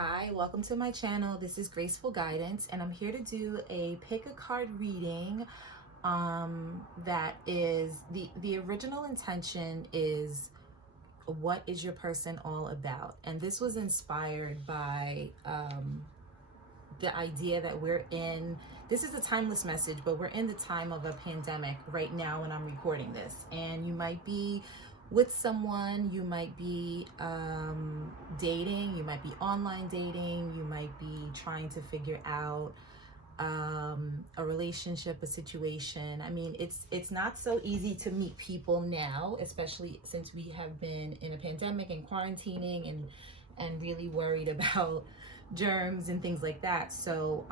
Hi, welcome to my channel. This is Graceful Guidance, and I'm here to do a pick a card reading. That is the original intention is, what is your person all about? And this was inspired by the idea that we're in. This is a timeless message, but we're in the time of a pandemic right now when I'm recording this, and you might be with someone, you might be dating, you might be online dating, you might be trying to figure out a relationship, a situation. I mean, it's not so easy to meet people now, especially since we have been in a pandemic and quarantining and really worried about germs and things like that. So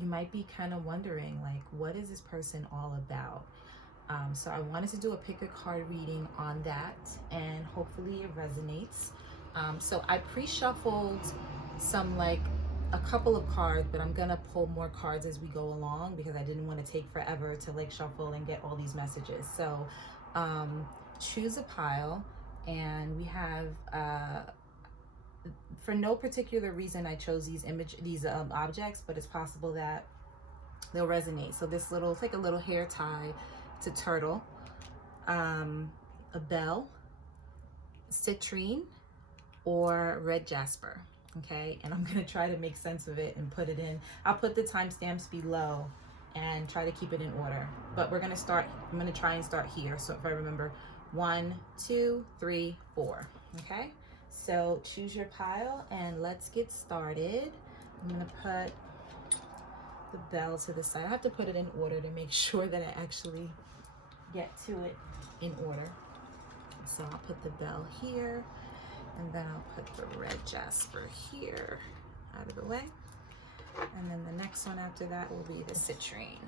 you might be kind of wondering, like, what is this person all about? So I wanted to do a pick a card reading on that, and hopefully it resonates. So I pre-shuffled like a couple of cards, but I'm gonna pull more cards as we go along because I didn't want to take forever to like shuffle and get all these messages. So choose a pile, and we have for no particular reason I chose these objects, but it's possible that they'll resonate. So this little, it's like a little hair tie. It's a turtle, a bell, citrine, or red jasper. Okay, and I'm gonna try to make sense of it and put it in. I'll put the timestamps below and try to keep it in order. But we're gonna start. I'm gonna try and start here. So if I remember, 1, 2, 3, 4. Okay. So choose your pile and let's get started. I'm gonna put the bell to the side. I have to put it in order to make sure that I actually get to it in order. So I'll put the bell here, and then I'll put the red jasper here out of the way. And then the next one after that will be the citrine.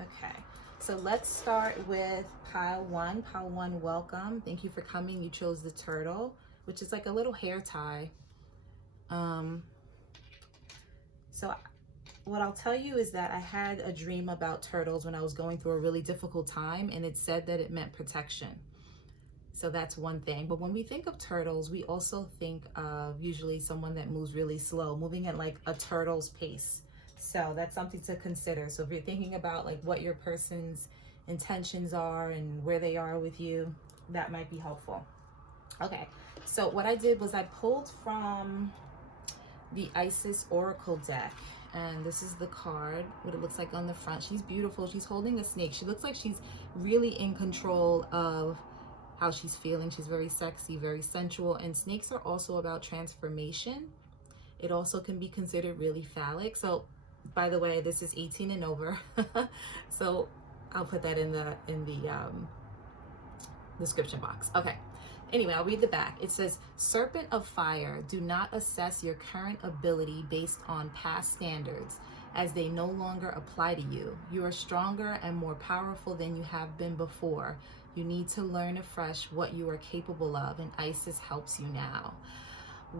Okay, so let's start with pile 1. Pile 1, welcome. Thank you for coming. You chose the turtle, which is like a little hair tie. So what I'll tell you is that I had a dream about turtles when I was going through a really difficult time, and it said that it meant protection. So that's one thing. But when we think of turtles, we also think of usually someone that moves really slow, moving at like a turtle's pace. So that's something to consider. So if you're thinking about like what your person's intentions are and where they are with you, that might be helpful. Okay, so what I did was I pulled from the Isis Oracle deck, and this is the card, what it looks like on the front. She's beautiful. She's holding a snake. She looks like she's really in control of how she's feeling. She's very sexy, very sensual, and snakes are also about transformation. It also can be considered really phallic. So by the way, this is 18 and over. So I'll put that in the description box. Okay. Anyway, I'll read the back. It says, Serpent of Fire, do not assess your current ability based on past standards, as they no longer apply to you. You are stronger and more powerful than you have been before. You need to learn afresh what you are capable of, and Isis helps you now.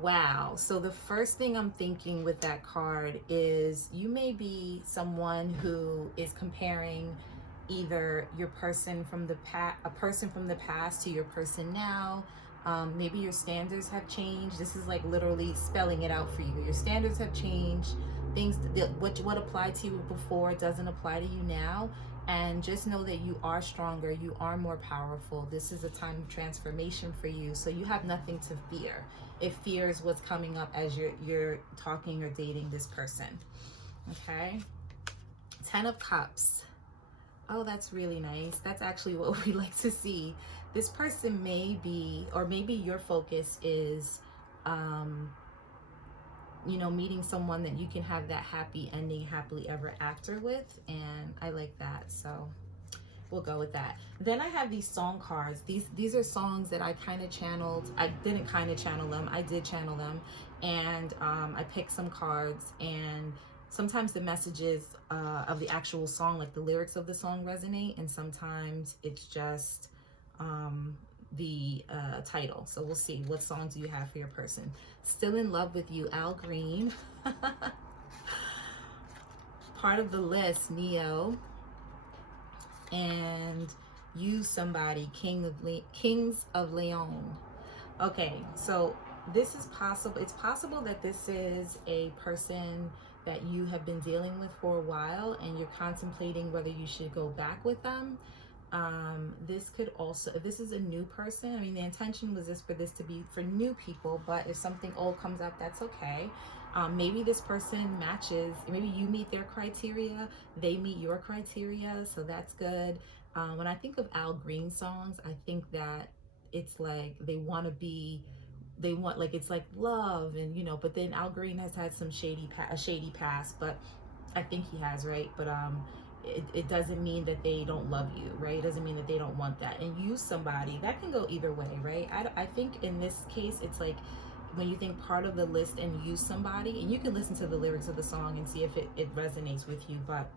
Wow. So the first thing I'm thinking with that card is you may be someone who is comparing either your person from the past, a person from the past, to your person now. Maybe your standards have changed. This is like literally spelling it out for you. Your standards have changed. Things what applied to you before doesn't apply to you now. And just know that you are stronger. You are more powerful. This is a time of transformation for you. So you have nothing to fear. It fears what's coming up as you're talking or dating this person. Okay. 10 of Cups. Oh, that's really nice. That's actually what we like to see. This person may be, or maybe your focus is, you know, meeting someone that you can have that happy ending, happily ever after with. And I like that. So we'll go with that. Then I have these song cards. These are songs that I kind of channeled. I didn't kind of channel them. I did channel them. And I picked some cards, and sometimes the messages of the actual song, like the lyrics of the song, resonate, and sometimes it's just the title. So we'll see. What song do you have for your person? Still in Love with You, Al Green. Part of the List, Neo. And Use Somebody, Kings of Leon. Okay, so this is possible. It's possible that this is a person that you have been dealing with for a while and you're contemplating whether you should go back with them. This could also, if this is a new person, I mean, the intention was this for this to be for new people, but if something old comes up, that's okay. Maybe this person matches, maybe you meet their criteria, they meet your criteria, so that's good. When I think of Al Green songs, I think that it's like they want to be, they want, like, it's like love, and you know, but then Al Green has had some a shady past, but I think he has, right? But it doesn't mean that they don't love you, right? It doesn't mean that they don't want that. And use somebody, that can go either way, right? I think in this case, it's like when you think part of the list and use somebody, and you can listen to the lyrics of the song and see if it resonates with you, but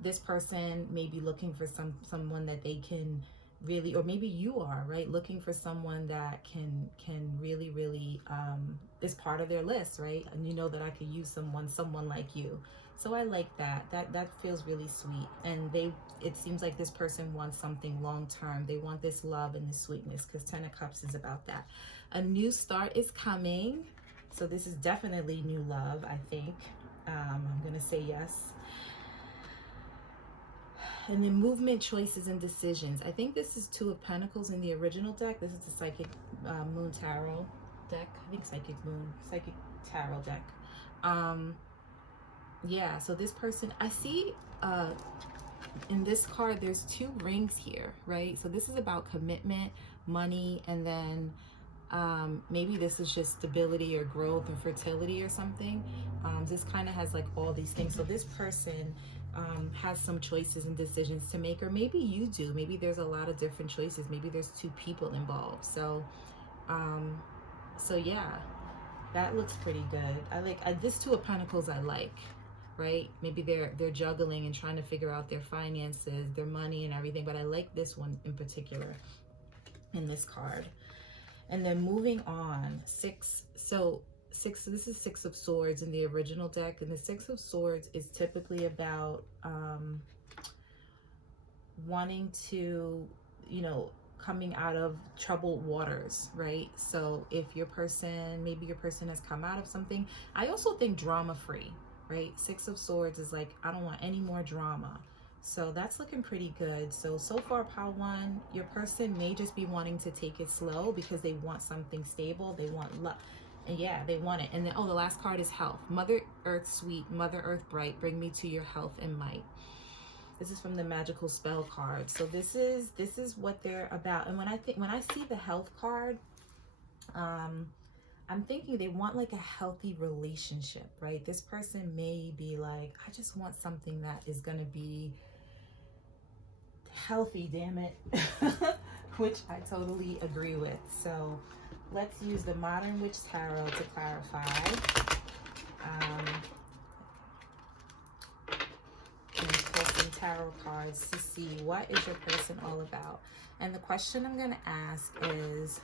this person may be looking for someone that they can really, or maybe you are, right, looking for someone that can really is part of their list, right? And you know that I could use someone like you. So I like that feels really sweet. And it seems like this person wants something long term. They want this love and this sweetness, because 10 of Cups is about that. A new start is coming, so this is definitely new love, I think. I'm gonna say yes. And then movement, choices, and decisions. I think this is Two of Pentacles in the original deck. This is the Psychic Moon Tarot deck. I think Psychic Tarot deck. Yeah, so this person, I see in this card, there's 2 rings here, right? So this is about commitment, money, and then maybe this is just stability or growth or fertility or something. This kind of has like all these things. So this person has some choices and decisions to make, or maybe you do. Maybe there's a lot of different choices. Maybe there's 2 people involved. So yeah, that looks pretty good. I like this 2 of Pentacles. I like, right? Maybe they're juggling and trying to figure out their finances, their money, and everything. But I like this one in particular in this card. And then moving on, 6. So this is 6 of Swords in the original deck, and the 6 of Swords is typically about wanting to, you know, coming out of troubled waters, right? So if maybe your person has come out of something. I also think drama free, right? 6 of Swords is like, I don't want any more drama. So that's looking pretty good. So far, pile 1, your person may just be wanting to take it slow because they want something stable. They want love. And yeah, they want it. And then, oh, the last card is health. Mother Earth sweet, Mother Earth bright, bring me to your health and might. This is from the Magical Spell card. So this is what they're about. And when I see the health card, I'm thinking they want like a healthy relationship, right? This person may be like, I just want something that is going to be healthy, damn it. Which I totally agree with. So let's use the Modern Witch Tarot to clarify. And pull some tarot cards to see what is your person all about. And the question I'm going to ask is,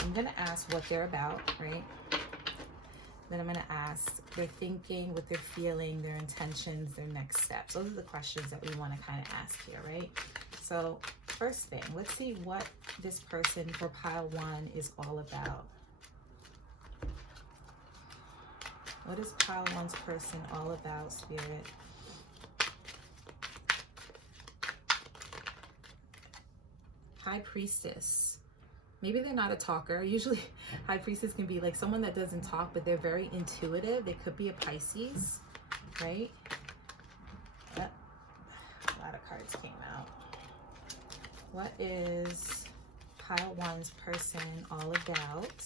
I'm going to ask what they're about, right? Then I'm going to ask their thinking, what they're feeling, their intentions, their next steps. Those are the questions that we want to kind of ask here, right? So first thing, let's see what this person for pile 1 is all about. What is pile 1's person all about, Spirit? High Priestess. Maybe they're not a talker. Usually High Priestess can be like someone that doesn't talk, but they're very intuitive. They could be a Pisces, right? A lot of cards came out. What is pile 1's person all about?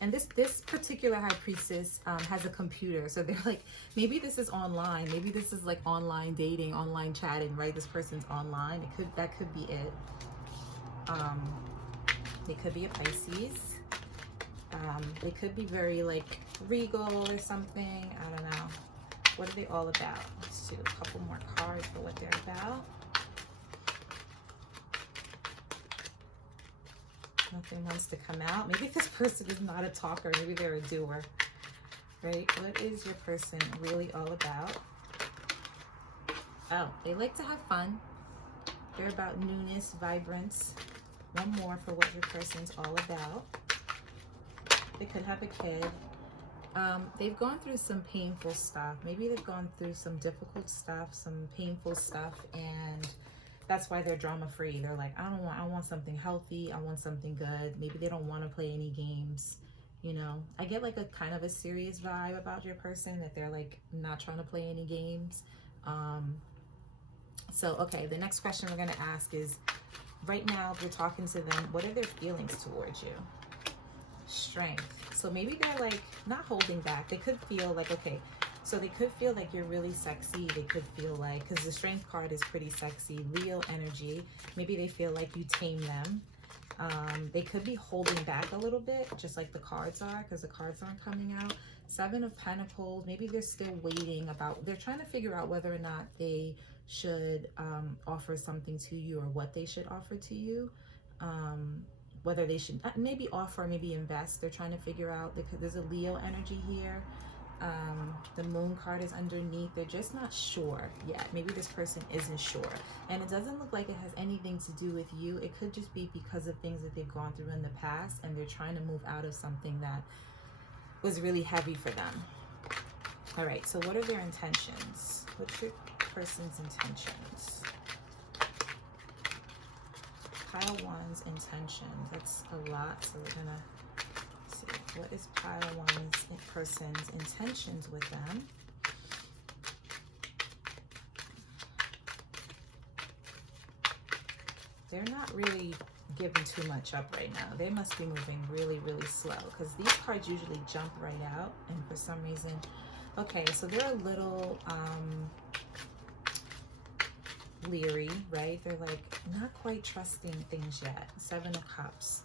And this particular High Priestess has a computer. So they're like, maybe this is online. Maybe this is like online dating, online chatting, right? This person's online. That could be it. They could be a Pisces. They could be very like regal or something. I don't know. What are they all about? Let's do a couple more cards for what they're about. Nothing wants to come out. Maybe this person is not a talker. Maybe they're a doer, right? What is your person really all about? Oh, they like to have fun. They're about newness, vibrance. One more for what your person's all about. They could have a kid. They've gone through some painful stuff. Maybe they've gone through some difficult stuff, some painful stuff, and that's why they're drama free. They're like, I want something healthy. I want something good. Maybe they don't want to play any games. You know, I get like a kind of a serious vibe about your person, that they're like not trying to play any games. So, okay, the next question we're going to ask is, right now, if you're talking to them, what are their feelings towards you? Strength. So maybe they're like not holding back. They could feel like, okay, so they could feel like you're really sexy. They could feel like, because the strength card is pretty sexy, Leo energy. Maybe they feel like you tame them. They could be holding back a little bit, just like the cards are, because the cards aren't coming out. 7 of Pentacles. Maybe they're still waiting about, they're trying to figure out whether or not they should offer something to you, or what they should offer to you. Whether they should maybe offer, maybe invest. They're trying to figure out, because there's a Leo energy here. The moon card is underneath. They're just not sure yet. Maybe this person isn't sure. And it doesn't look like it has anything to do with you. It could just be because of things that they've gone through in the past, and they're trying to move out of something that was really heavy for them. All right, so what are their intentions? What's your person's intentions? Pile 1's intentions. That's a lot, so we're gonna see. What is pile 1's person's intentions with them? They're not really giving too much up right now. They must be moving really, really slow, because these cards usually jump right out, and for some reason, okay, so they're a little leery, right? They're like not quite trusting things yet. 7 of Cups.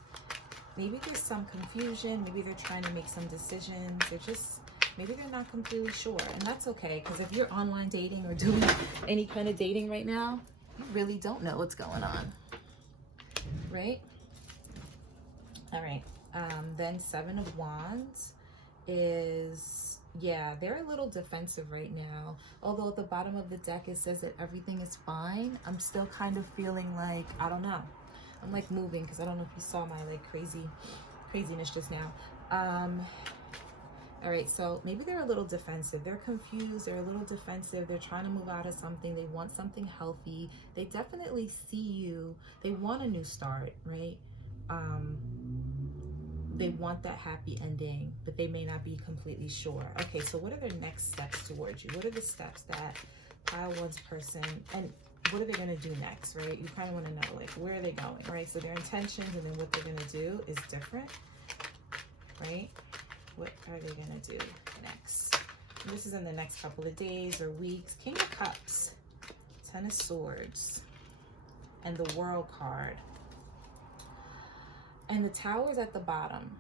Maybe there's some confusion. Maybe they're trying to make some decisions. They're just, maybe they're not completely sure, and that's okay, because if you're online dating or doing any kind of dating right now, you really don't know what's going on, right? All right. Then 7 of Wands is, yeah, they're a little defensive right now. Although at the bottom of the deck it says that everything is fine, I'm still kind of feeling like, I don't know. I'm like moving, because I don't know if you saw my like craziness just now. All right, so maybe they're a little defensive. They're confused. They're a little defensive. They're trying to move out of something. They want something healthy. They definitely see you. They want a new start, right? They want that happy ending, but they may not be completely sure. Okay, so what are their next steps towards you? What are the steps that pile 1's person, and what are they going to do next, right? You kind of want to know, like, where are they going, right? So their intentions and then what they're going to do is different, right? What are they going to do next? And this is in the next couple of days or weeks. King of Cups, 10 of Swords, and the World card. And the Tower's at the bottom.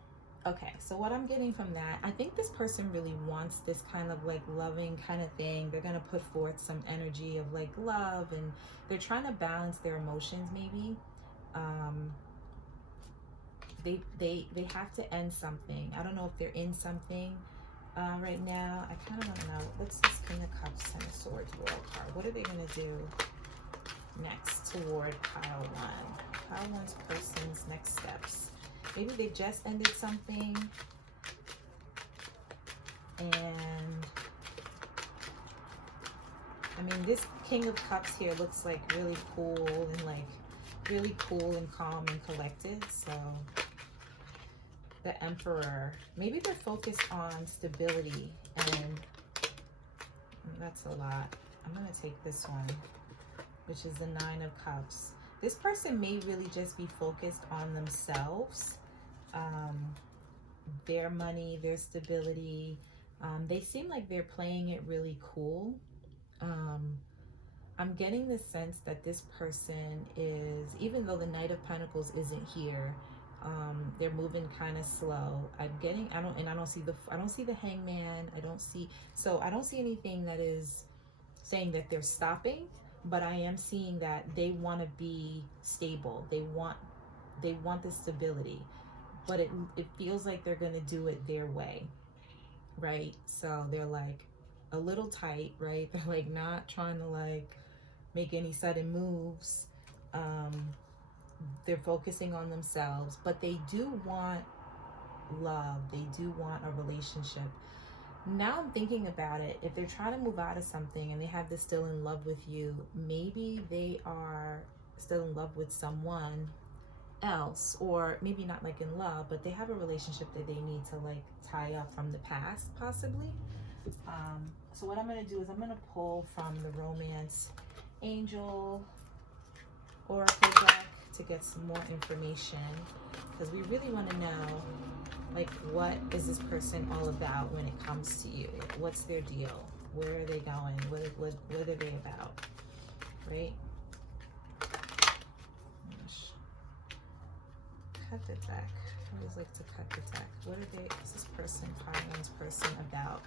Okay, so what I'm getting from that, I think this person really wants this kind of like loving kind of thing. They're going to put forth some energy of like love, and they're trying to balance their emotions maybe. They have to end something. I don't know if they're in something right now. I kind of want to know. What's this King of Cups, 10 of Swords, World card? What are they going to do next toward pile 1? Pile 1's person's next steps. Maybe they just ended something, and I mean, this King of Cups here looks like really cool, and like really cool and calm and collected. So the Emperor, maybe they're focused on stability, and that's a lot. I'm gonna take this one, which is the 9 of Cups. This person may really just be focused on themselves, their money, their stability. They seem like they're playing it really cool. I'm getting the sense that this person is, even though the Knight of Pentacles isn't here, they're moving kind of slow. I don't see the Hangman. I don't see anything that is saying that they're stopping, but I am seeing that they want to be stable. They want the stability, but it feels like they're going to do it their way, right? So they're like a little tight, right? They're like not trying to like make any sudden moves. They're focusing on themselves, but they do want love. They do want a relationship. Now I'm thinking about it. If they're trying to move out of something and they have this still in love with you, maybe they are still in love with someone else, or maybe not like in love, but they have a relationship that they need to like tie up from the past, possibly. So what I'm going to do is I'm going to pull from the Romance Angel Oracle deck to get some more information, because we really want to know, like, what is this person all about when it comes to you? Like, what's their deal? Where are they going? What are they about? Right? Cut the deck. I always like to cut the deck. What's this person, Chiron's person about?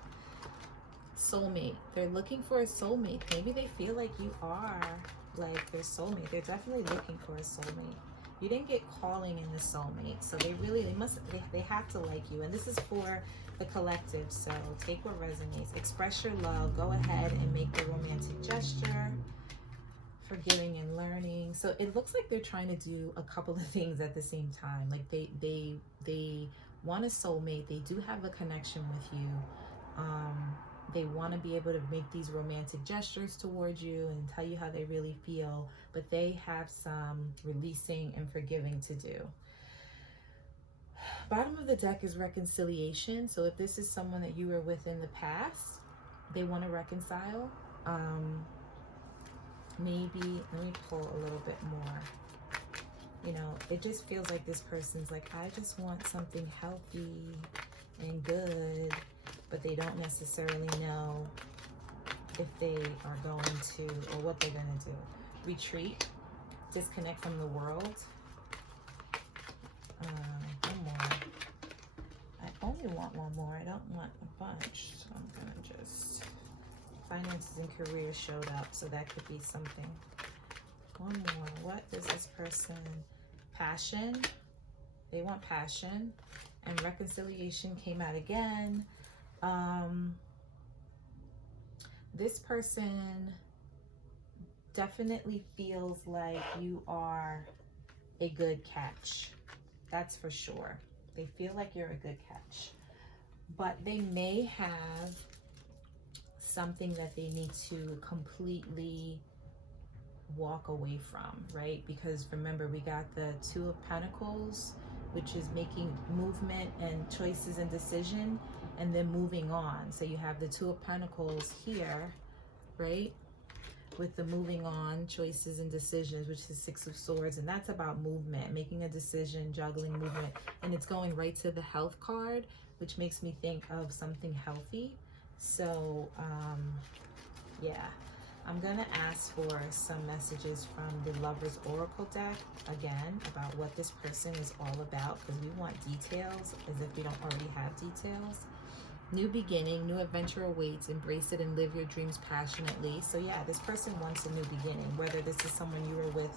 Soulmate. They're looking for a soulmate. Maybe they feel like you are like their soulmate. They're definitely looking for a soulmate. You didn't get calling in the soulmate, so they have to like you. And this is for the collective, so take what resonates. Express your love. Go ahead and make the romantic gesture. Forgiving and learning. So it looks like they're trying to do a couple of things at the same time. Like they want a soulmate. They do have a connection with you. They want to be able to make these romantic gestures towards you and tell you how they really feel, but they have some releasing and forgiving to do. Bottom of the deck is reconciliation. So if this is someone that you were with in the past, they want to reconcile. Maybe, let me pull a little bit more. You know, it just feels like this person's like, I just want something healthy and good, but they don't necessarily know if they are going to, or what they're going to do. Retreat, disconnect from the world. One more. I only want one more. I don't want a bunch, so I'm going to just... Finances and career showed up, so that could be something. One more. What is this person? Passion. They want passion. And reconciliation came out again. This person definitely feels like you are a good catch. That's for sure. They feel like you're a good catch. But they may have something that they need to completely walk away from, right? Because remember, we got the Two of Pentacles, which is making movement and choices and decision, and then moving on. So you have the Two of Pentacles here, right? With the moving on, choices and decisions, which is Six of Swords, and that's about movement, making a decision, juggling movement, and it's going right to the Health card, which makes me think of something healthy. So, yeah, I'm going to ask for some messages from the Lover's Oracle deck, again, about what this person is all about, because we want details, as if we don't already have details. New beginning, new adventure awaits, embrace it and live your dreams passionately. So yeah, this person wants a new beginning, whether this is someone you were with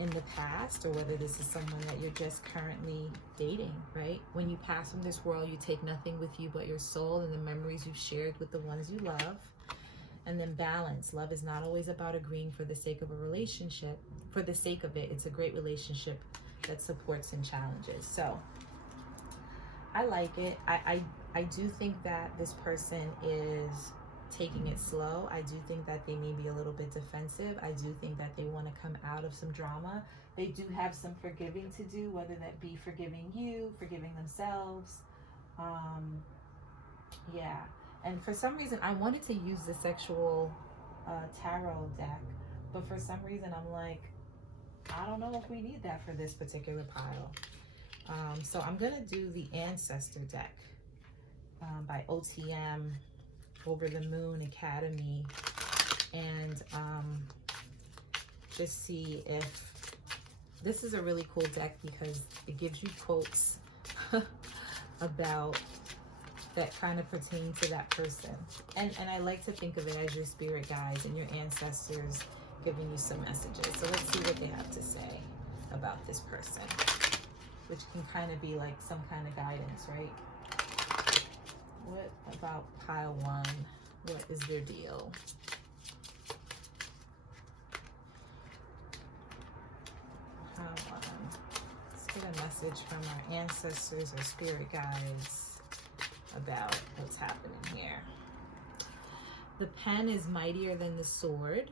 in the past or whether this is someone that you're just currently dating, right? When you pass from this world, you take nothing with you but your soul and the memories you've shared with the ones you love. And then balance. Love is not always about agreeing for the sake of a relationship. For the sake of it, it's a great relationship that supports and challenges. So I like it. I do think that this person is taking it slow. I do think that they may be a little bit defensive. I do think that they want to come out of some drama. They do have some forgiving to do, whether that be forgiving you, forgiving themselves. Yeah. And for some reason, I wanted to use the sexual tarot deck, but for some reason, I'm like, I don't know if we need that for this particular pile. So I'm going to do the Ancestor deck by OTM, Over the Moon Academy, and just see if this is a really cool deck because it gives you quotes about that kind of pertain to that person. And I like to think of it as your spirit guides and your ancestors giving you some messages. So let's see what they have to say about this person, which can kind of be like some kind of guidance, right? What about pile one? What is their deal? Pile one. Let's get a message from our ancestors or spirit guides about what's happening here. The pen is mightier than the sword.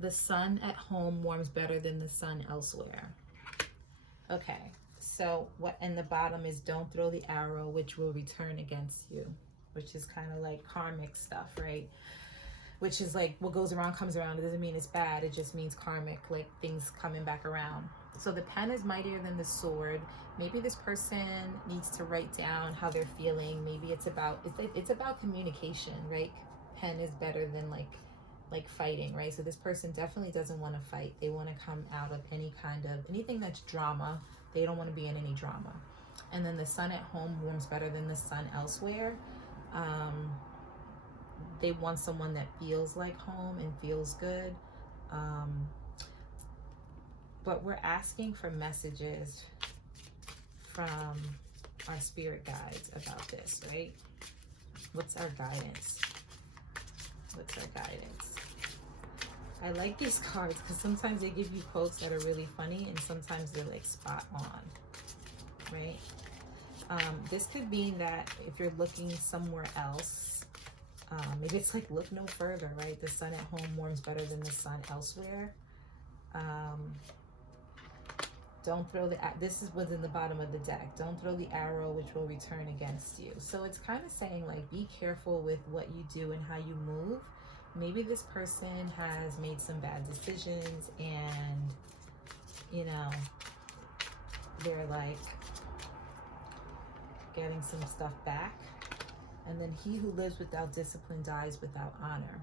The sun at home warms better than the sun elsewhere. Okay, so what in the bottom is don't throw the arrow which will return against you, which is kind of like karmic stuff, right? Which is like what goes around comes around. It doesn't mean it's bad, it just means karmic, like things coming back around. So the pen is mightier than the sword. Maybe this person needs to write down how they're feeling. Maybe it's about communication, right? Pen is better than like fighting, right? So this person definitely doesn't want to fight. They want to come out of anything that's drama. They don't want to be in any drama. And then the sun at home warms better than the sun elsewhere. They want someone that feels like home and feels good. But we're asking for messages from our spirit guides about this, right? What's our guidance? What's our guidance? I like these cards because sometimes they give you quotes that are really funny and sometimes they're like spot on, right? This could mean that if you're looking somewhere else, maybe it's like look no further, right? The sun at home warms better than the sun elsewhere. Don't throw this is what's in the bottom of the deck. Don't throw the arrow which will return against you. So it's kind of saying like be careful with what you do and how you move. Maybe this person has made some bad decisions and, you know, they're like getting some stuff back. And then he who lives without discipline dies without honor.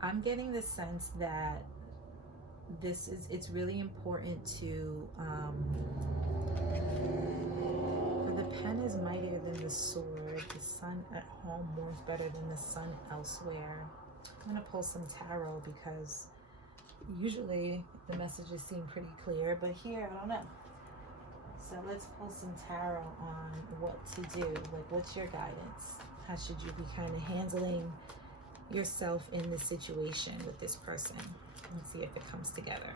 I'm getting the sense that it's really important to, for the pen is mightier than the sword. The sun at home warms better than the sun elsewhere. I'm going to pull some tarot because usually the messages seem pretty clear, but here, I don't know. So let's pull some tarot on what to do. Like, what's your guidance? How should you be kind of handling yourself in this situation with this person? Let's see if it comes together.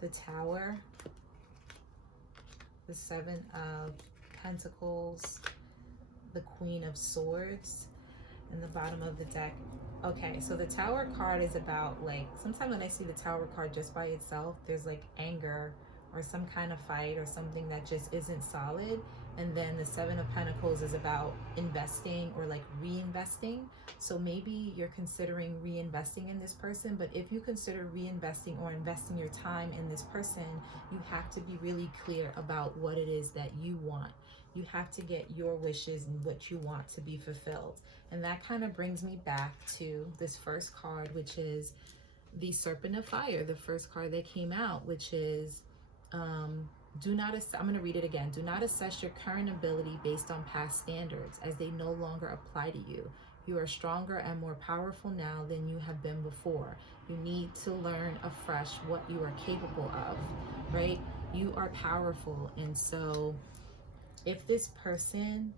The Tower, the Seven of Pentacles, the Queen of Swords, and the bottom of the deck. Okay, so the Tower card is about, like, sometimes when I see the Tower card just by itself, there's like anger or some kind of fight or something that just isn't solid. And then the Seven of Pentacles is about investing or like reinvesting. So maybe you're considering reinvesting in this person, but if you consider reinvesting or investing your time in this person, you have to be really clear about what it is that you want. You have to get your wishes and what you want to be fulfilled. And that kind of brings me back to this first card, which is the Serpent of Fire, the first card that came out, which is I'm going to read it again. Do not assess your current ability based on past standards, as they no longer apply to you. You are stronger and more powerful now than you have been before. You need to learn afresh what you are capable of, right? You are powerful. And so if this person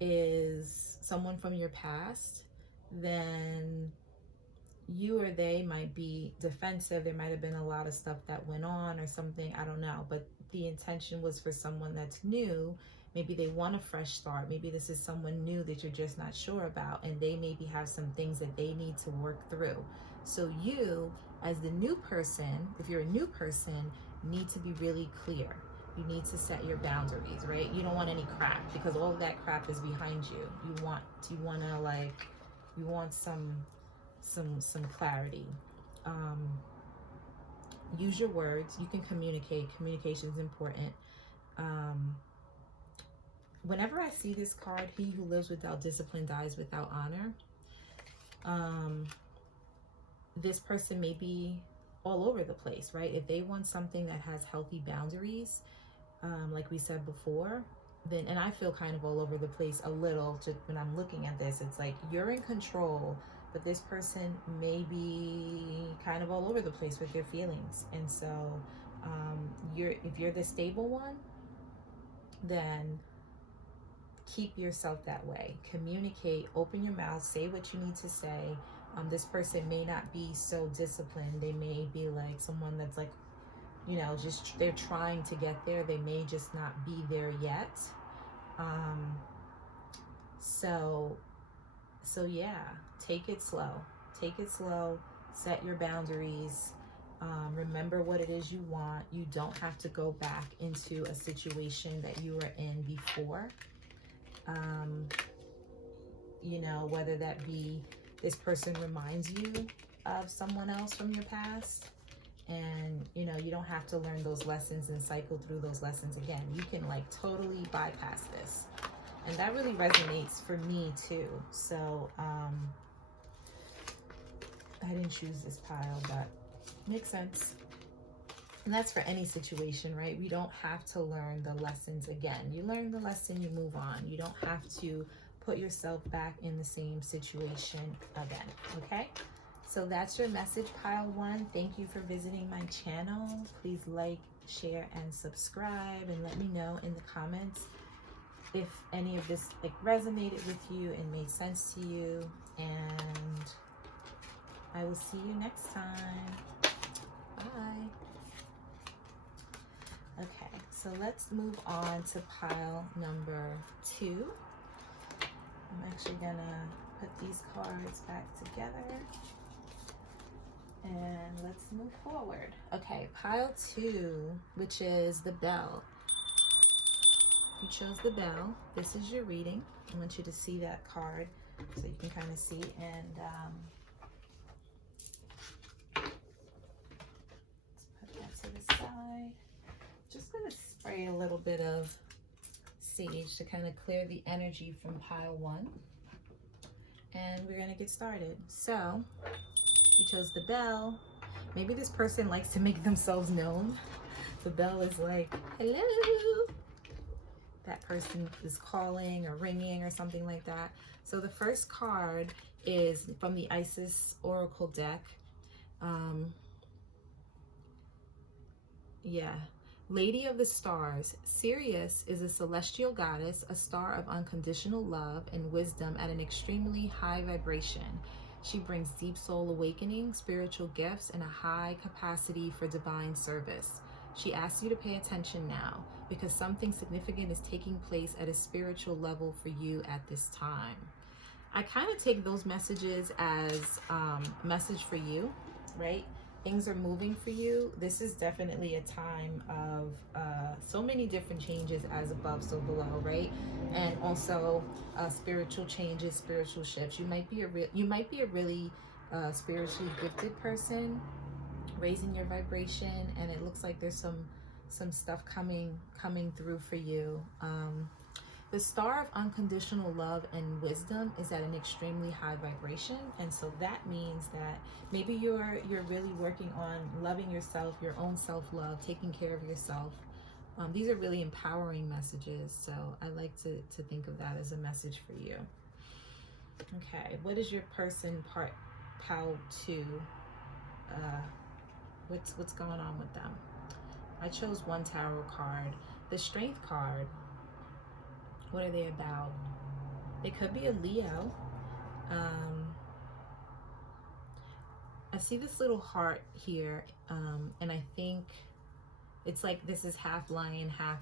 is someone from your past, then you or they might be defensive. There might have been a lot of stuff that went on or something, I don't know, but the intention was for someone that's new. Maybe they want a fresh start. Maybe this is someone new that you're just not sure about, and they maybe have some things that they need to work through. So you, as the new person, if you're a new person, need to be really clear. You need to set your boundaries, right? You don't want any crap, because all of that crap is behind you. You want some clarity. Use your words. You can communicate. Communication is important. Whenever I see this card, he who lives without discipline dies without honor. This person may be all over the place, right? If they want something that has healthy boundaries, like we said before, then, and I feel kind of all over the place a little just when I'm looking at this, it's like you're in control, but this person may be kind of all over the place with their feelings. And so if you're the stable one, then keep yourself that way. Communicate, open your mouth, say what you need to say. This person may not be so disciplined. They may be like someone that's like, you know, just they're trying to get there. They may just not be there yet. So yeah, take it slow. Take it slow. Set your boundaries. Remember what it is you want. You don't have to go back into a situation that you were in before. You know, whether that be this person reminds you of someone else from your past, and you know, you don't have to learn those lessons and cycle through those lessons again. You can like totally bypass this, and that really resonates for me too. So I didn't choose this pile, but makes sense. And that's for any situation, right? We don't have to learn the lessons again. You learn the lesson, you move on. You don't have to put yourself back in the same situation again, okay? So that's your message, pile 1. Thank you for visiting my channel. Please like, share, and subscribe, and let me know in the comments if any of this like resonated with you and made sense to you. And I will see you next time. Bye. Okay, so let's move on to pile number 2. I'm actually gonna put these cards back together and let's move forward. Okay, pile 2, which is the bell. You chose the bell. This is your reading. I want you to see that card so you can kind of see. And let's put that to the side. Just gonna spray a little bit of sage to kind of clear the energy from pile 1. And we're gonna get started. So you chose the bell. Maybe this person likes to make themselves known. The bell is like, hello. That person is calling or ringing or something like that. So the first card is from the Isis Oracle deck. Lady of the Stars. Sirius is a celestial goddess, a star of unconditional love and wisdom at an extremely high vibration. She brings deep soul awakening, spiritual gifts, and a high capacity for divine service. She asks you to pay attention now because something significant is taking place at a spiritual level for you at this time. I kind of take those messages as a message for you, right? Things are moving for you. This is definitely a time of so many different changes, as above, so below, right? And also spiritual changes, spiritual shifts. You might be a really spiritually gifted person, raising your vibration, and it looks like there's some stuff coming through for you. The star of unconditional love and wisdom is at an extremely high vibration, and so that means that maybe you're really working on loving yourself, your own self-love, taking care of yourself. These are really empowering messages, so I like to think of that as a message for you. Okay, what is your person pile 2? What's going on with them? I chose 1 tarot card. The Strength card. What are they about? They could be a Leo. I see this little heart here, and I think it's like this is half lion, half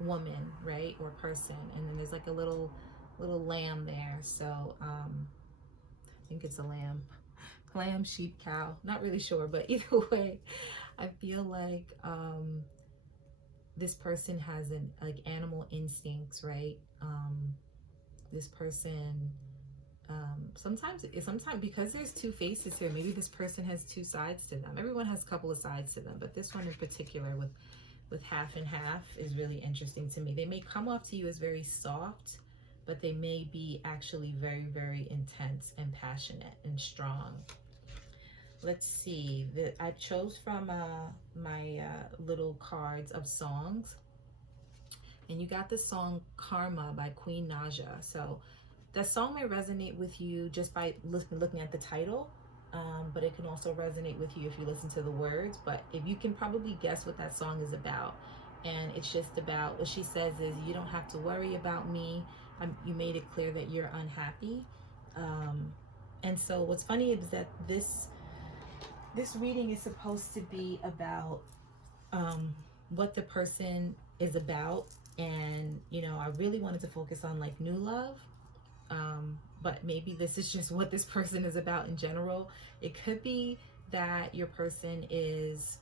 woman, right, or person, and then there's like a little lamb there. So I think it's a lamb, sheep, cow. Not really sure, but either way, I feel like this person has like animal instincts, right? This person, sometimes because there's 2 faces here, maybe this person has 2 sides to them. Everyone has a couple of sides to them, but this one in particular with half and half is really interesting to me. They may come off to you as very soft, but they may be actually very, very intense and passionate and strong. Let's see, I chose from my little cards of songs, and you got the song Karma by Queen Naja. So that song may resonate with you just by looking at the title, but it can also resonate with you if you listen to the words. But if you can probably guess what that song is about, And it's just about, what she says is, you don't have to worry about me. You made it clear that you're unhappy. And so what's funny is that this reading is supposed to be about what the person is about. And, you know, I really wanted to focus on like new love. But maybe this is just what this person is about in general. It could be that your person is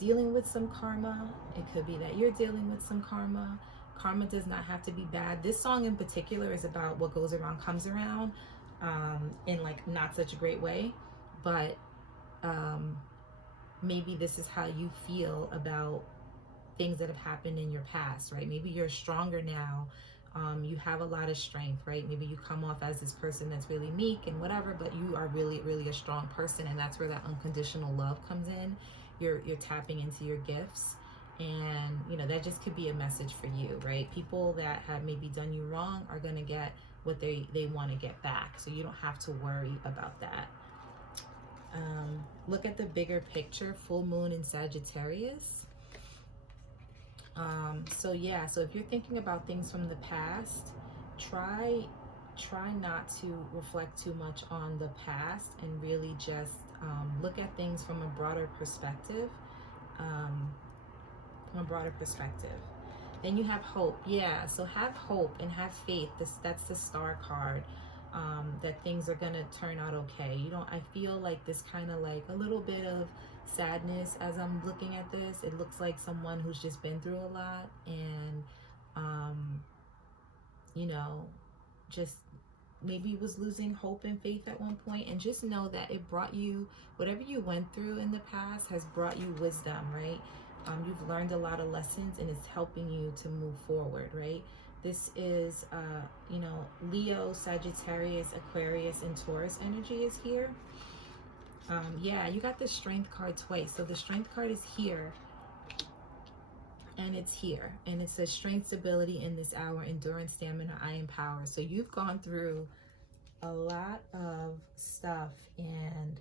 dealing with some karma. It could be that you're dealing with some karma. Karma does not have to be bad. This song in particular is about what goes around comes around, in like not such a great way. But maybe this is how you feel about things that have happened in your past, right? Maybe you're stronger now. You have a lot of strength, right? Maybe you come off as this person that's really meek and whatever, but you are really, really a strong person, and that's where that unconditional love comes in. You're tapping into your gifts, and you know that just could be a message for you, right? People that have maybe done you wrong are gonna get what they want to get back, so you don't have to worry about that. Look at the bigger picture. Full moon in Sagittarius. So yeah, so if you're thinking about things from the past, try not to reflect too much on the past, and really just look at things from a broader perspective. Then you have hope. Yeah, so have hope and have faith. That's the star card. That things are gonna turn out okay. You know, I feel like this kind of like a little bit of sadness as I'm looking at this. It looks like someone who's just been through a lot, and you know, just maybe was losing hope and faith at one point. And just know that it brought you, whatever you went through in the past has brought you wisdom, right? You've learned a lot of lessons, and it's helping you to move forward, right? This is, you know, Leo, Sagittarius, Aquarius, and Taurus energy is here. Yeah, you got the Strength card twice. So the Strength card is here, and it's here. And it says strength, stability in this hour, endurance, stamina, I empower. So you've gone through a lot of stuff, and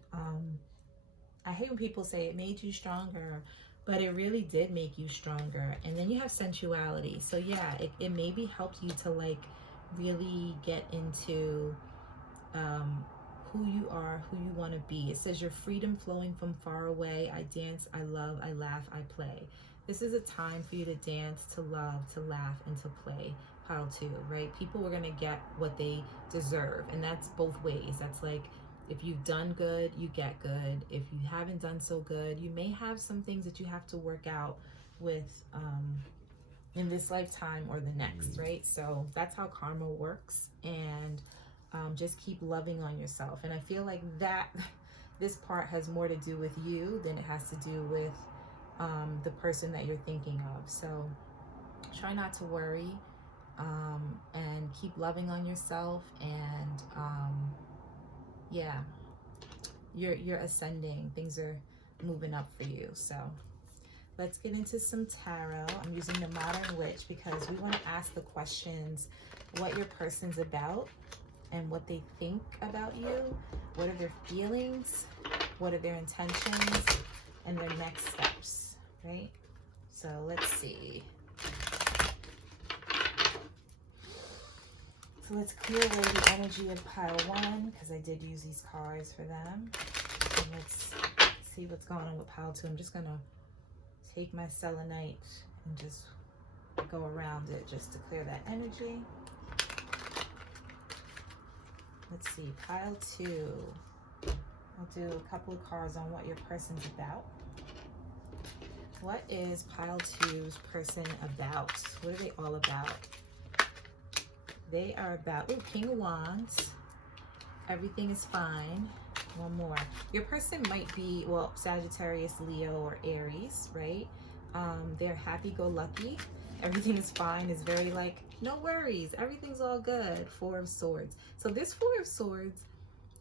I hate when people say it made you stronger, but it really did make you stronger. And then you have sensuality. So yeah, it maybe helped you to like really get into who you are, who you want to be. It says your freedom flowing from far away. I dance, I love, I laugh, I play. This is a time for you to dance, to love, to laugh, and to play. Pile 2, right? People are going to get what they deserve. And that's both ways. That's like, if you've done good, you get good. If you haven't done so good, you may have some things that you have to work out with in this lifetime or the next, right? So that's how karma works. And just keep loving on yourself. And I feel like that this part has more to do with you than it has to do with the person that you're thinking of. So try not to worry, and keep loving on yourself. And yeah, you're ascending. Things are moving up for you. So let's get into some tarot. I'm using the Modern Witch because we want to ask the questions, what your person's about and what they think about you. What are their feelings? What are their intentions? And their next steps, right? So let's see. So let's clear away the energy of pile 1, because I did use these cards for them. And let's see what's going on with pile 2. I'm just going to take my selenite and just go around it just to clear that energy. Let's see, pile 2. I'll do a couple of cards on what your person's about. What is pile 2's person about? What are they all about? They are about, King of Wands. Everything is fine. One more. Your person might be, well, Sagittarius, Leo, or Aries, right? They're happy-go-lucky. Everything is fine. It's very like, no worries. Everything's all good. 4 of Swords. So this 4 of Swords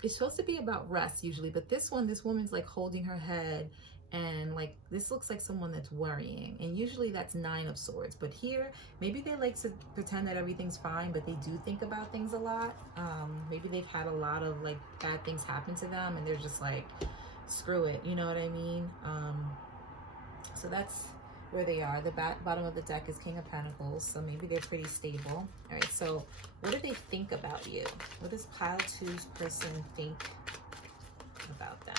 is supposed to be about rest usually, but this woman's like holding her head, and like this looks like someone that's worrying, and usually that's 9 of Swords. But here, maybe they like to pretend that everything's fine, but they do think about things a lot. Maybe they've had a lot of like bad things happen to them, and they're just like, screw it, you know what I mean? So that's where they are. The bottom of the deck is King of Pentacles, so maybe they're pretty stable. All right, so what do they think about you? What does pile two's person think about them?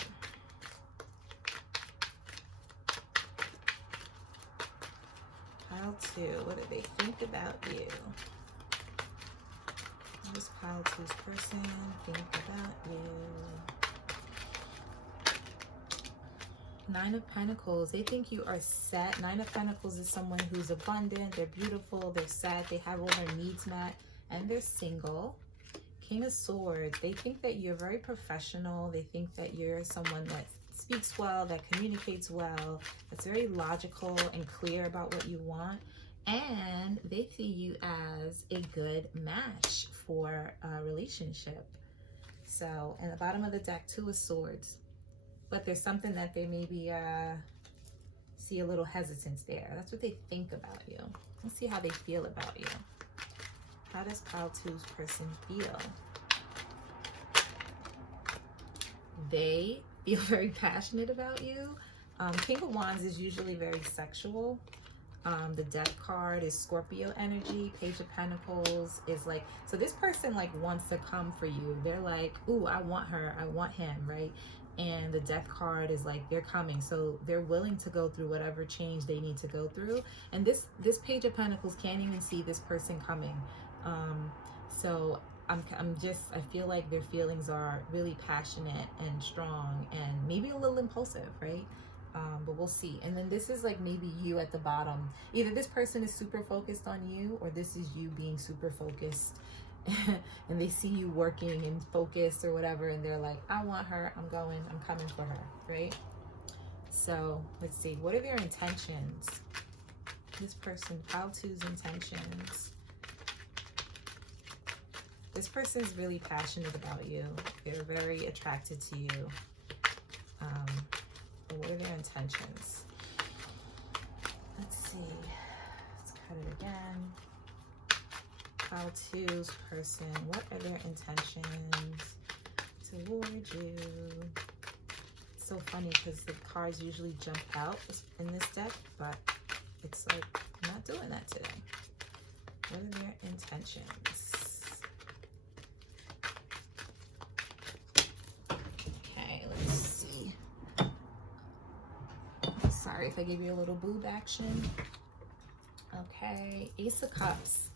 Pile two, what do they think about you? What does pile two's person think about you? Nine of Pentacles, they think you are set. Nine of Pentacles is someone who's abundant, they're beautiful, they're set, they have all their needs met, and they're single. King of Swords, they think that you're very professional. They think that you're someone that speaks well, that communicates well, that's very logical and clear about what you want. And they see you as a good match for a relationship. So, in the bottom of the deck, Two of Swords. But there's something that they maybe see a little hesitance there. That's what they think about you. Let's see how they feel about you. How does pile two's person feel? They feel very passionate about you. King of Wands is usually very sexual. The Death card is Scorpio energy. Page of Pentacles is like, so this person like wants to come for you. They're like, ooh, I want her, I want him, right? And the Death card is like, they're coming. So they're willing to go through whatever change they need to go through. And this Page of Pentacles can't even see this person coming. So I feel like their feelings are really passionate and strong and maybe a little impulsive, right? But we'll see. And then this is like maybe you at the bottom. Either this person is super focused on you, or this is you being super focused and they see you working and focused or whatever, and they're like, I want her, I'm coming for her, right? So let's see, what are their intentions? This person, pile two's intentions. This person is really passionate about you. They're very attracted to you. What are their intentions? Let's see. Let's cut it again. Pile two's person. What are their intentions towards you? It's so funny because the cards usually jump out in this deck, but it's like, I'm not doing that today. What are their intentions? Sorry if I gave you a little boob action. Okay, Ace of Cups.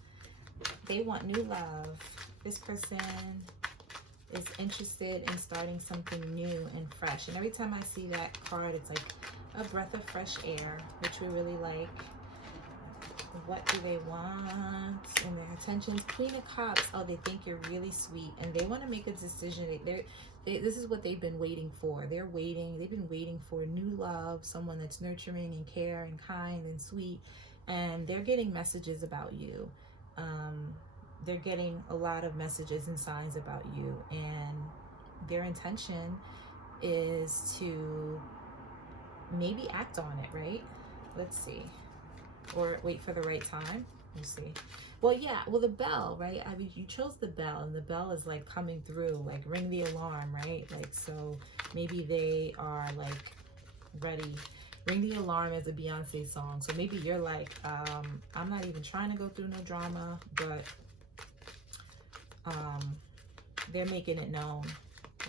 They want new love. This person is interested in starting something new and fresh. And every time I see that card, it's like a breath of fresh air, which we really like. What do they want in their intentions? Queen of Cups. Oh, they think you're really sweet and they want to make a decision. This is what they've been waiting for. They've been waiting for new love, someone that's nurturing and care and kind and sweet. And they're getting messages about you. They're getting a lot of messages and signs about you. And their intention is to maybe act on it, right? Let's see. Or wait for the right time. Let's see. Well, yeah, well, the bell, right? I mean, you chose the bell, and the bell is like coming through, like ring the alarm, right? Like, so maybe they are like ready. Ring the alarm as a Beyonce song. So maybe you're like, I'm not even trying to go through no drama, but they're making it known,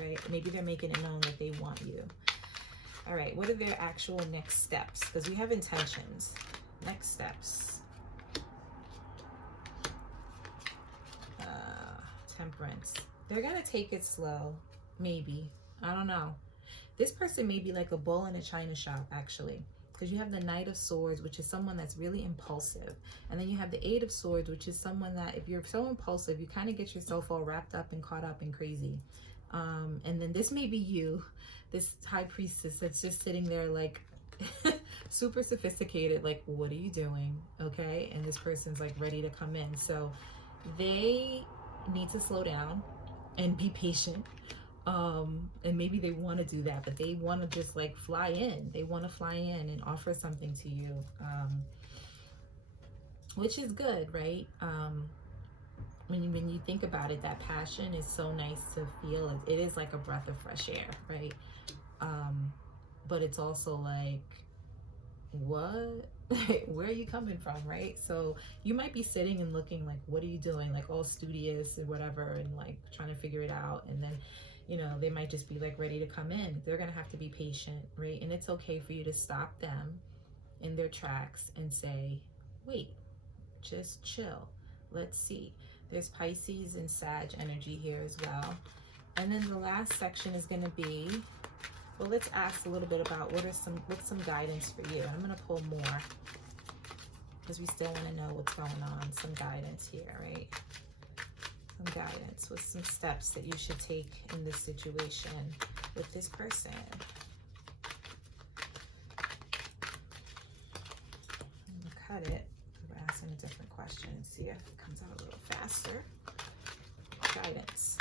right? Maybe they're making it known that they want you. All right, what are their actual next steps? Because we have intentions. Next steps. Temperance. They're gonna take it slow, maybe. I don't know. This person may be like a bull in a china shop, actually, because you have the Knight of Swords, which is someone that's really impulsive, and then you have the Eight of Swords, which is someone that, if you're so impulsive, you kind of get yourself all wrapped up and caught up and crazy. And then this may be you, this High Priestess that's just sitting there like super sophisticated, like, what are you doing? Okay, and this person's like ready to come in. So they need to slow down and be patient. And maybe they want to do that, but they want to just like fly in. They want to fly in and offer something to you, which is good, right? When you think about it, that passion is so nice to feel. It is like a breath of fresh air, right? But it's also like, what? Where are you coming from, right? So you might be sitting and looking like, what are you doing? Like all studious and whatever, and like trying to figure it out. And then, you know, they might just be like ready to come in. They're going to have to be patient, right? And it's okay for you to stop them in their tracks and say, wait, just chill. Let's see. There's Pisces and Sag energy here as well. And then the last section is going to be, well, let's ask a little bit about what's some guidance for you. I'm going to pull more because we still want to know what's going on. Some guidance here, right? Some guidance with some steps that you should take in this situation with this person. I'm going to cut it. We're asking a different question and see if it comes out a little faster. Guidance.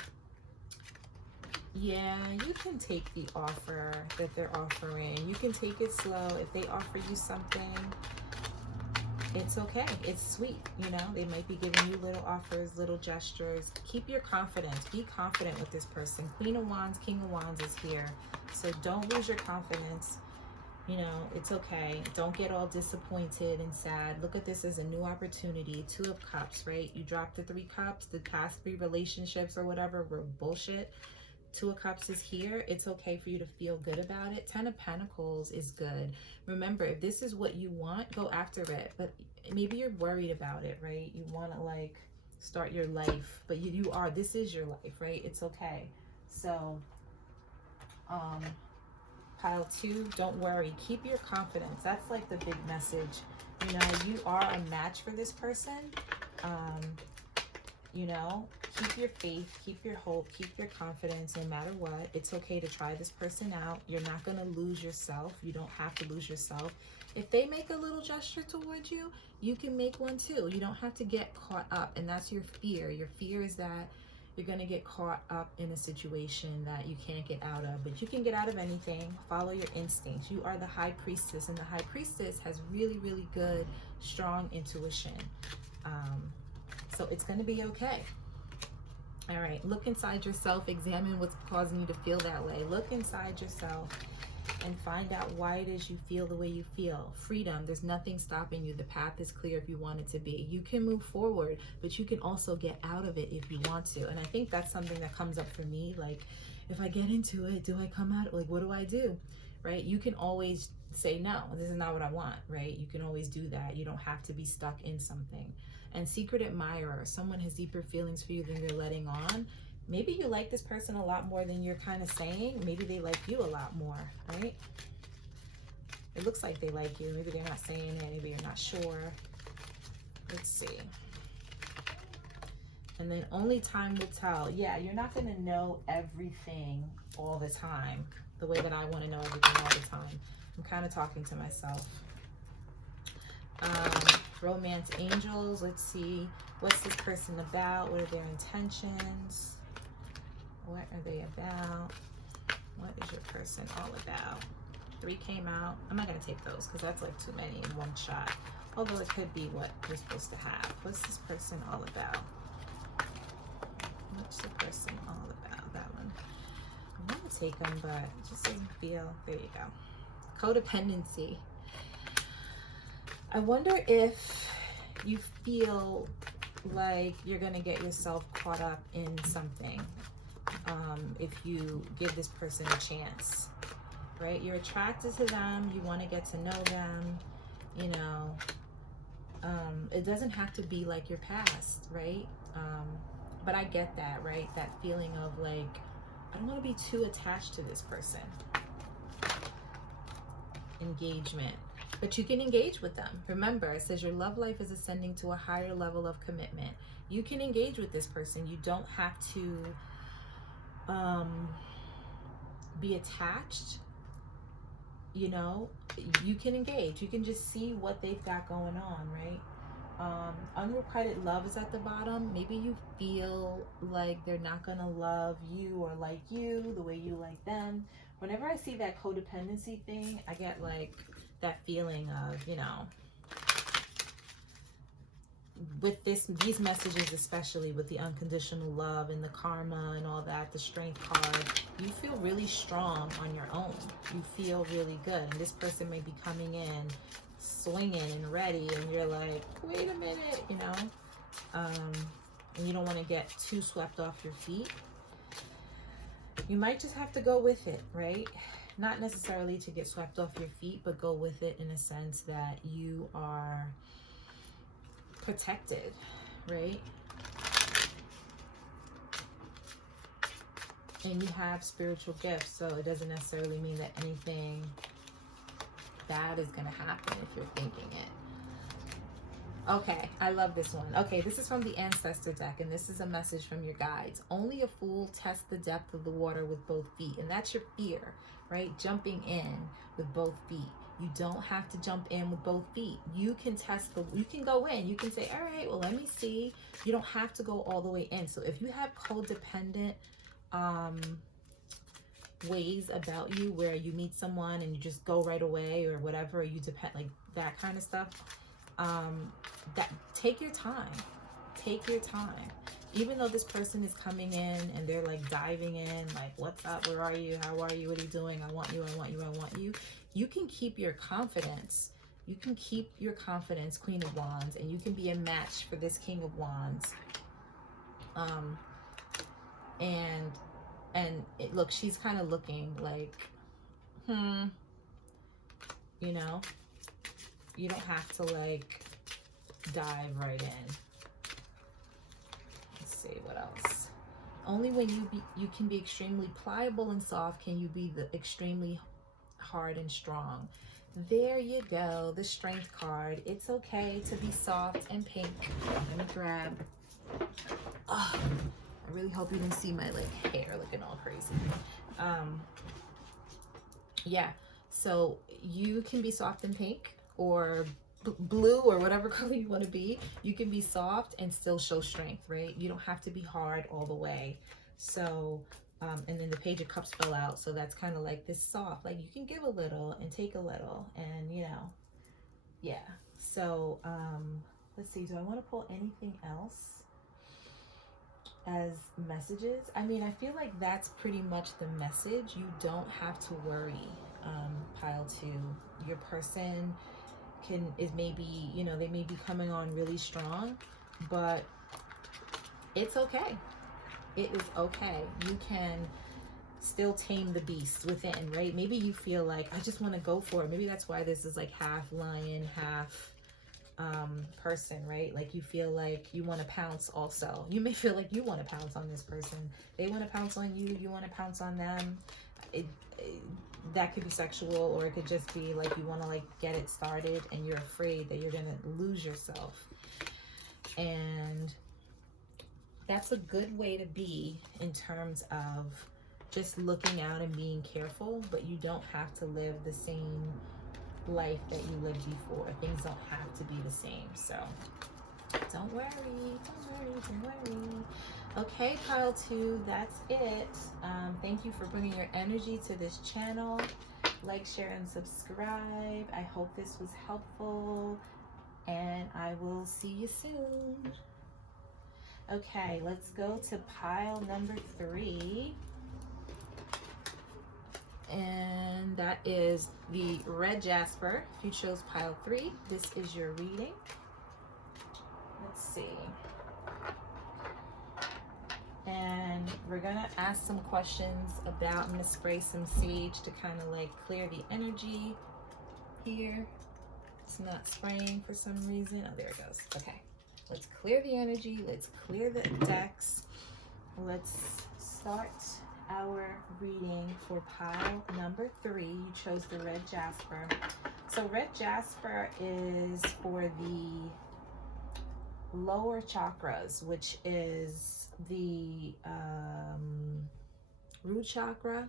Yeah, you can take the offer that they're offering. You can take it slow. If they offer you something, it's okay. It's sweet. You know, they might be giving you little offers, little gestures. Keep your confidence. Be confident with this person. Queen of Wands, King of Wands is here. So don't lose your confidence. You know, it's okay. Don't get all disappointed and sad. Look at this as a new opportunity. 2 of Cups, right? You dropped the 3 cups. The past 3 relationships or whatever were bullshit. 2 of Cups is here. It's okay for you to feel good about it. 10 of Pentacles is good. Remember, if this is what you want, go after it. But maybe you're worried about it, right? You want to like start your life, but you are, this is your life, right? It's okay. So, pile 2, don't worry. Keep your confidence. That's like the big message. You know, you are a match for this person. You know, keep your faith, keep your hope, keep your confidence no matter what. It's okay to try this person out. You're not going to lose yourself. You don't have to lose yourself. If they make a little gesture towards you, you can make one too. You don't have to get caught up. And that's your fear. Your fear is that you're going to get caught up in a situation that you can't get out of. But you can get out of anything. Follow your instincts. You are the High Priestess. And the High Priestess has really, really good, strong intuition. So it's going to be okay. All right. Look inside yourself. Examine what's causing you to feel that way. Look inside yourself and find out why it is you feel the way you feel. Freedom. There's nothing stopping you. The path is clear if you want it to be. You can move forward, but you can also get out of it if you want to. And I think that's something that comes up for me. Like, if I get into it, do I come out? Like, what do I do? Right? You can always say, no, this is not what I want. Right? You can always do that. You don't have to be stuck in something. And secret admirer, someone has deeper feelings for you than you're letting on. Maybe you like this person a lot more than you're kind of saying. Maybe they like you a lot more, right? It looks like they like you. Maybe they're not saying it. Maybe you're not sure. Let's see. And then only time will tell. Yeah, you're not going to know everything all the time the way that I want to know everything all the time. I'm kind of talking to myself. Romance angels, let's see, what's this person about? What are their intentions? What are they about? What is your person all about? 3 came out. I'm not going to take those because that's like too many in one shot, although it could be what you're supposed to have. What's this person all about? What's the person all about? That one. I want to take them, but it just doesn't feel. There you go. Codependency. I wonder if you feel like you're going to get yourself caught up in something if you give this person a chance, right? You're attracted to them. You want to get to know them. You know, it doesn't have to be like your past, right? But I get that, right? That feeling of like, I don't want to be too attached to this person. Engagement. But you can engage with them. Remember, it says your love life is ascending to a higher level of commitment. You can engage with this person. You don't have to be attached. You know, you can engage. You can just see what they've got going on, right? Unrequited love is at the bottom. Maybe you feel like they're not going to love you or like you the way you like them. Whenever I see that codependency thing, I get like that feeling of, you know, with these messages, especially with the unconditional love and the karma and all that, the strength card, you feel really strong on your own. You feel really good. And this person may be coming in swinging and ready, and you're like, wait a minute, you know, and you don't want to get too swept off your feet. You might just have to go with it, right? Not necessarily to get swept off your feet, but go with it in a sense that you are protected, right? And you have spiritual gifts, so it doesn't necessarily mean that anything bad is going to happen if you're thinking it. Okay, I love this one. Okay, this is from the Ancestor deck, and this is a message from your guides. Only a fool tests the depth of the water with both feet, and that's your fear, right? Jumping in with both feet. You don't have to jump in with both feet. You can you can go in. You can say, all right, well, let me see. You don't have to go all the way in. So if you have codependent ways about you where you meet someone and you just go right away or whatever, or you depend, like that kind of stuff, that take your time. Take your time. Even though this person is coming in and they're like diving in, like, what's up? Where are you? How are you? What are you doing? I want you. I want you. I want you. You can keep your confidence. You can keep your confidence, Queen of Wands, and you can be a match for this King of Wands. And look, she's kind of looking like, you know, you don't have to like dive right in. Let's see what else. Only when you can be extremely pliable and soft can you be the extremely hard and strong. There you go, the Strength card. It's okay to be soft and pink. Let me grab. Oh, I really hope you didn't see my like hair looking all crazy. Yeah, so you can be soft and pink or blue or whatever color you want to be. You can be soft and still show strength, right? You don't have to be hard all the way. So and then the Page of Cups fell out, so that's kind of like this soft, like you can give a little and take a little, and you know, yeah. So let's see, do I want to pull anything else as messages? I mean, I feel like that's pretty much the message. You don't have to worry, pile 2. Your person is maybe, you know, they may be coming on really strong, but it's okay. It is okay. You can still tame the beast within, right? Maybe you feel like, I just want to go for it. Maybe that's why this is like half lion, half person, right? Like you feel like you want to pounce also. You may feel like you want to pounce on this person. They want to pounce on you. You want to pounce on them. That could be sexual, or it could just be like you want to like get it started and you're afraid that you're going to lose yourself. And that's a good way to be in terms of just looking out and being careful, but you don't have to live the same life that you lived before. Things don't have to be the same. So don't worry, don't worry. Okay, pile 2, that's it. Thank you for bringing your energy to this channel. Like, share, and subscribe. I hope this was helpful, and I will see you soon. Okay, let's go to pile number 3. And that is the red jasper. If you chose pile 3, this is your reading. Let's see. And we're gonna ask some questions about, I'm gonna spray some sage to kind of like clear the energy here. It's not spraying for some reason. Oh, there it goes. Okay, let's clear the energy. Let's clear the decks. Let's start our reading for pile number 3. You chose the red jasper. So red jasper is for the lower chakras, which is the root chakra,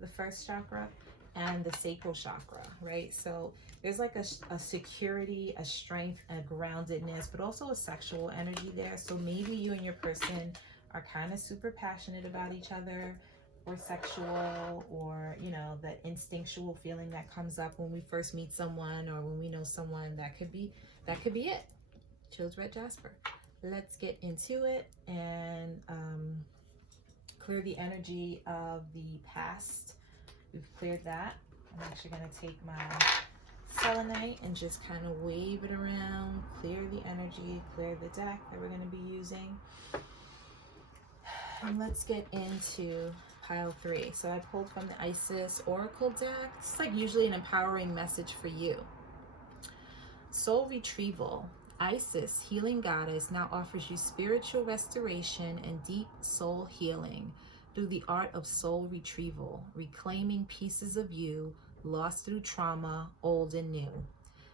the first chakra, and the sacral chakra, right? So there's like a security, a strength, a groundedness, but also a sexual energy there. So maybe you and your person are kind of super passionate about each other, or sexual, or you know, that instinctual feeling that comes up when we first meet someone or when we know someone. That could be it. chose red jasper. Let's get into it and clear the energy of the past. We've cleared that. I'm actually going to take my selenite and just kind of wave it around, clear the energy, clear the deck that we're going to be using. And let's get into pile 3. So I pulled from the Isis Oracle deck. It's like usually an empowering message for you. Soul retrieval. Isis, healing goddess, now offers you spiritual restoration and deep soul healing through the art of soul retrieval, reclaiming pieces of you lost through trauma, old and new.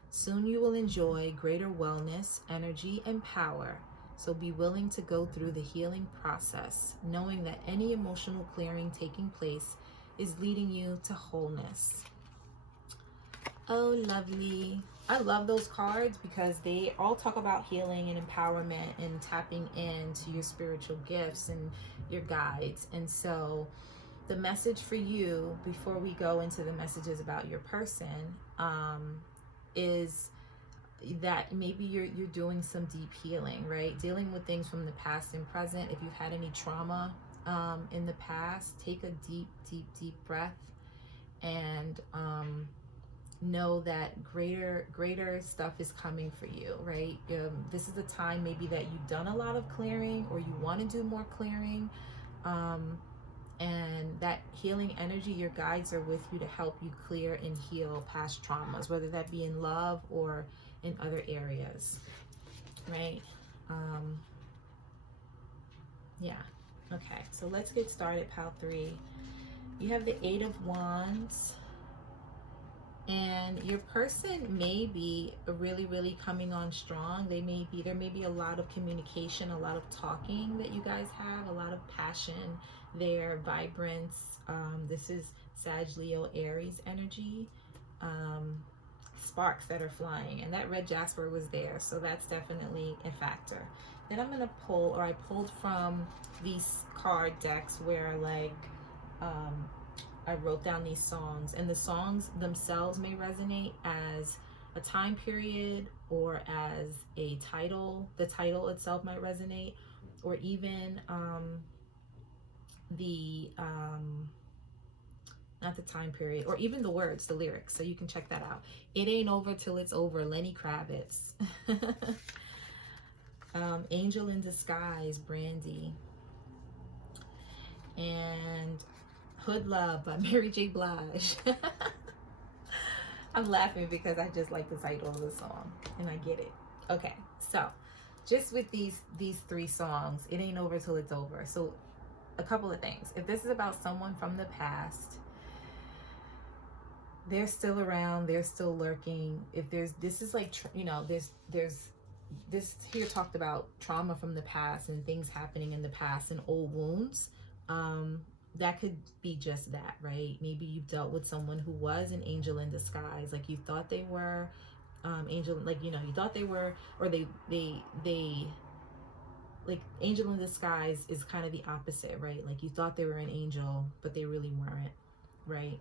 Soon you will enjoy greater wellness, energy, and power. So be willing to go through the healing process, knowing that any emotional clearing taking place is leading you to wholeness. Oh, lovely. I love those cards because they all talk about healing and empowerment and tapping into your spiritual gifts and your guides. And so the message for you, before we go into the messages about your person, is that maybe you're doing some deep healing, right? Dealing with things from the past and present. If you've had any trauma in the past, take a deep, deep, deep breath and know that greater stuff is coming for you, right? This is a time maybe that you've done a lot of clearing or you want to do more clearing, and that healing energy, your guides are with you to help you clear and heal past traumas, whether that be in love or in other areas, right? Yeah. Okay, so let's get started. Pile 3. You have the 8 of Wands. And your person may be really, really coming on strong. There may be a lot of communication, a lot of talking that you guys have, a lot of passion there, vibrance. This is Sag, Leo, Aries energy. Sparks that are flying. And that red jasper was there. So that's definitely a factor. Then I'm going to pull, or I pulled from these card decks where like, I wrote down these songs, and the songs themselves may resonate as a time period or as a title. The title itself might resonate, or even not the time period, or even the words, the lyrics. So you can check that out. It Ain't Over Till It's Over, Lenny Kravitz. Angel in Disguise, Brandy. And Hood Love by Mary J. Blige. I'm laughing because I just like the title of the song and I get it. Okay, so just with these 3 songs, it ain't over till it's over. So a couple of things. If this is about someone from the past, they're still around, they're still lurking. If this is like, you know, there's this here talked about trauma from the past and things happening in the past and old wounds. That could be just that, right? Maybe you've dealt with someone who was an angel in disguise, like you thought they were angel, like, you know, you thought they were, or they like angel in disguise is kind of the opposite, right? Like you thought they were an angel, but they really weren't, right?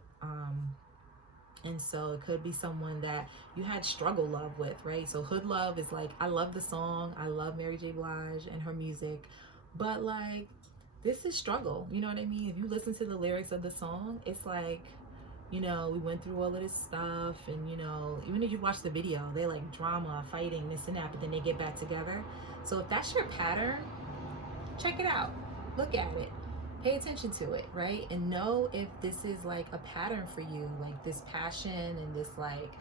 And so it could be someone that you had struggle love with, right? So Hood Love is like, I love the song, I love Mary J. Blige and her music, but like, this is struggle, you know what I mean? If you listen to the lyrics of the song, it's like, you know, we went through all of this stuff, and you know, even if you watch the video, they like drama, fighting, this and that, but then they get back together. So if that's your pattern, check it out, look at it, pay attention to it, right? And know if this is like a pattern for you, like this passion and this like,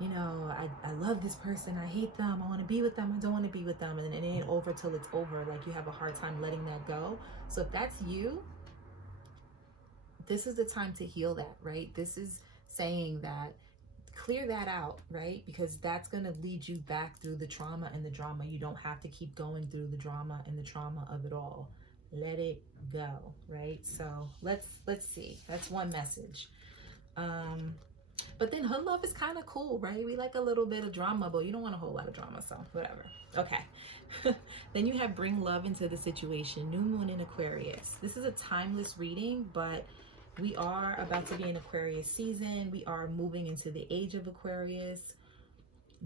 you know, I love this person, I hate them, I want to be with them, I don't want to be with them, and it ain't over till it's over. Like you have a hard time letting that go. So if that's you, this is the time to heal that, right? This is saying that clear that out, right? Because that's going to lead you back through the trauma and the drama. You don't have to keep going through the drama and the trauma of it all. Let it go, right? So let's see. That's one message. But then Hood Love is kind of cool, right? We like a little bit of drama, but you don't want a whole lot of drama, so whatever. Okay. Then you have Bring Love Into the Situation, New Moon in Aquarius. This is a timeless reading, but we are about to be in Aquarius season. We are moving into the age of Aquarius.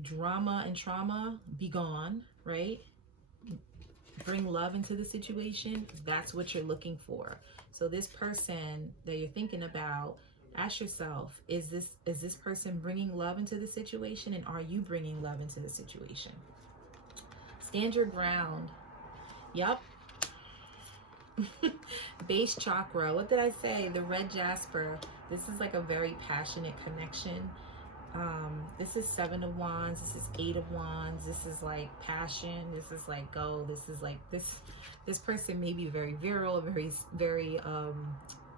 Drama and trauma, be gone, right? Bring love into the situation. That's what you're looking for. So this person that you're thinking about, ask yourself, is this person bringing love into the situation, and are you bringing love into the situation? Stand your ground. Yup. Base chakra. What did I say? The red jasper. This is like a very passionate connection. This is 7 of Wands. This is 8 of Wands. This is like passion. This is like go. This is like this person may be very virile, very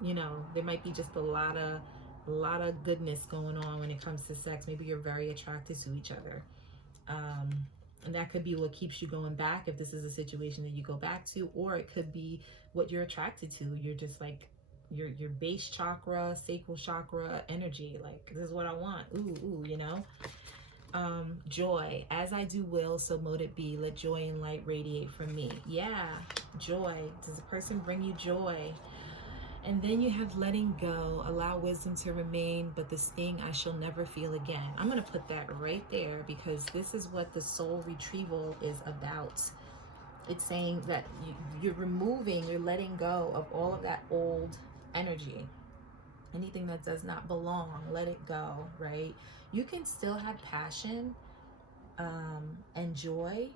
you know, there might be just a lot of goodness going on when it comes to sex. Maybe you're very attracted to each other. And that could be what keeps you going back if this is a situation that you go back to, or it could be what you're attracted to. You're just like your base chakra, sacral chakra energy. Like, this is what I want. Ooh, you know. Joy. As I do will, so mote it be. Let joy and light radiate from me. Yeah, joy. Does a person bring you joy? And then you have letting go. Allow wisdom to remain, but the sting I shall never feel again. I'm going to put that right there, because this is what the soul retrieval is about. It's saying that you're letting go of all of that old energy. Anything that does not belong, let it go, right? You can still have passion and joy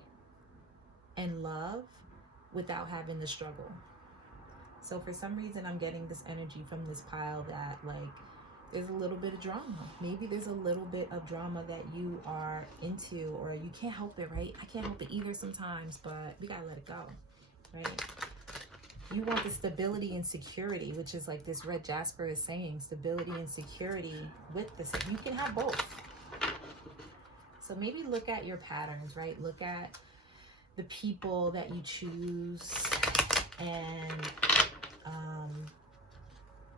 and love without having the struggle. So for some reason, I'm getting this energy from this pile that, like, there's a little bit of drama. Maybe there's a little bit of drama that you are into, or you can't help it, right? I can't help it either sometimes, but we gotta let it go, right? You want the stability and security, which is like this red jasper is saying, stability and security with this. You can have both. So maybe look at your patterns, right? Look at the people that you choose, and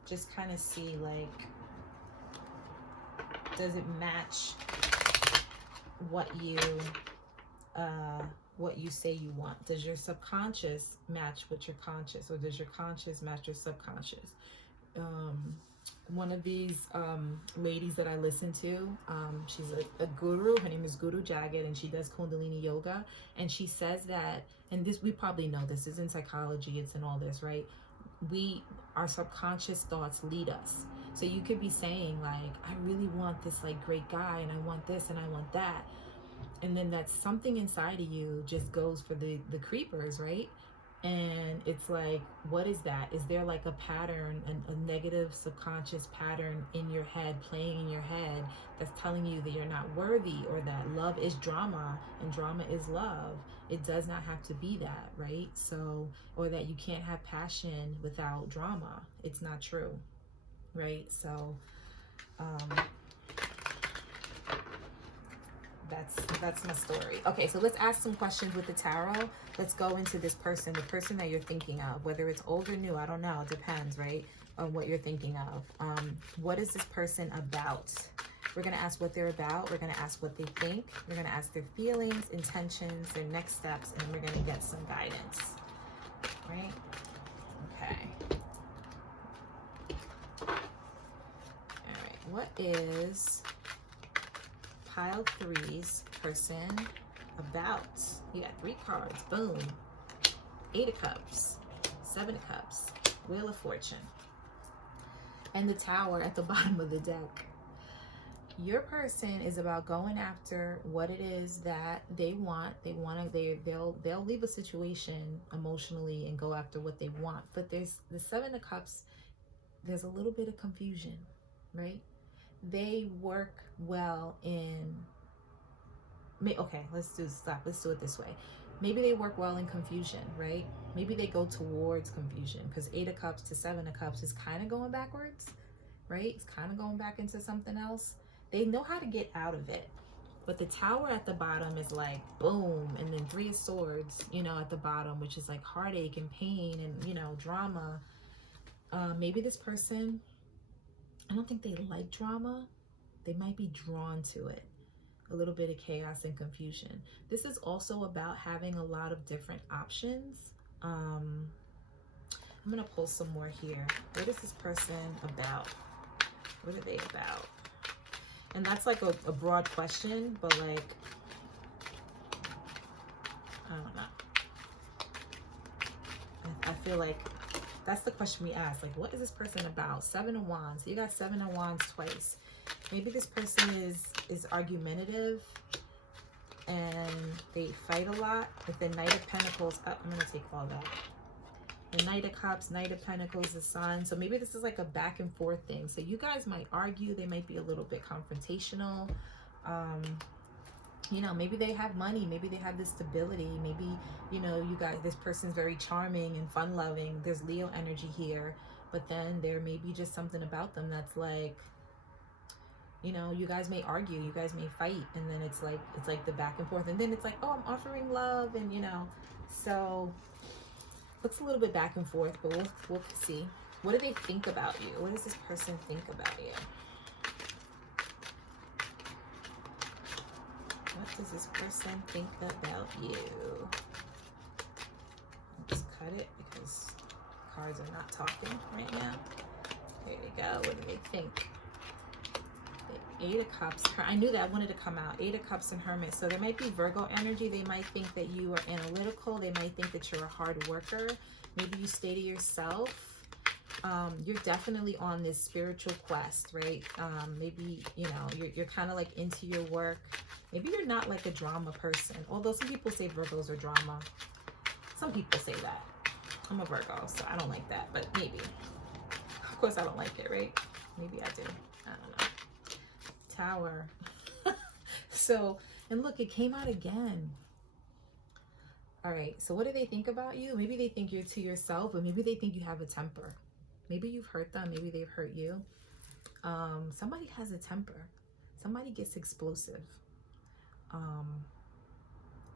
just kind of see, like, does it match what you say you want? Does your subconscious match what your conscious, or does your conscious match your subconscious? One of these ladies that I listen to, she's a guru. Her name is Guru Jagat, and she does Kundalini yoga. And she says that, and this, we probably know this, is in psychology, it's in all this, right? Our subconscious thoughts lead us. So you could be saying, like, I really want this, like, great guy, and I want this, and I want that. And then that something inside of you just goes for the creepers, right? And it's like, what is that? Is there like a pattern, a negative subconscious pattern in your head, playing in your head, that's telling you that you're not worthy, or that love is drama and drama is love? It does not have to be that, right? So, or that you can't have passion without drama. It's not true, right? So, that's my story. Okay, so let's ask some questions with the tarot. Let's go into this person, the person that you're thinking of, whether it's old or new, I don't know, it depends, right, on what you're thinking of. What is this person about? We're going to ask what they're about. We're going to ask what they think. We're going to ask their feelings, intentions, their next steps, and we're going to get some guidance, right? Okay. All right, what is pile 3's person about? You got 3 cards. Boom. 8 of Cups, 7 of Cups, Wheel of Fortune, and the Tower at the bottom of the deck. Your person is about going after what it is that they want. They'll leave a situation emotionally and go after what they want. But there's the 7 of Cups. There's a little bit of confusion, right? They work well in, okay, let's do it this way. Maybe they work well in confusion, right? Maybe they go towards confusion, because 8 of Cups to 7 of Cups is kind of going backwards, right? It's kind of going back into something else. They know how to get out of it. But the Tower at the bottom is like, boom, and then 3 of Swords, you know, at the bottom, which is like heartache and pain and, you know, drama. Maybe this person, I don't think they like drama. They might be drawn to it. A little bit of chaos and confusion. This is also about having a lot of different options. I'm going to pull some more here. What is this person about? What are they about? And that's like a broad question, but like, I don't know. I feel like that's the question we ask. Like, what is this person about? 7 of Wands. You got 7 of Wands twice. Maybe this person is argumentative and they fight a lot. With the Knight of Pentacles. Oh, I'm going to take all that. The Knight of Cups, Knight of Pentacles, the Sun. So maybe this is like a back and forth thing. So you guys might argue. They might be a little bit confrontational. You know, maybe they have money. Maybe they have this stability. Maybe, you know, you guys, this person's very charming and fun-loving. There's Leo energy here. But then there may be just something about them that's like, you know, you guys may argue. You guys may fight. And then it's like the back and forth. And then it's like, oh, I'm offering love. And, you know, so looks a little bit back and forth. But we'll see. What do they think about you? What does this person think about you? What does this person think about you? Let's cut it because cards are not talking right now. There you go. What do they think? The 8 of Cups. I knew that I wanted to come out. 8 of Cups and Hermit. So there might be Virgo energy. They might think that you are analytical. They might think that you're a hard worker. Maybe you stay to yourself. You're definitely on this spiritual quest, right? Maybe, you know, you're kind of like into your work. Maybe you're not like a drama person. Although some people say Virgos are drama. Some people say that. I'm a Virgo, so I don't like that. But maybe. Of course, I don't like it, right? Maybe I do. I don't know. Tower. So, and look, it came out again. All right. So what do they think about you? Maybe they think you're to yourself, but maybe they think you have a temper. Maybe you've hurt them. Maybe they've hurt you. Somebody has a temper. Somebody gets explosive.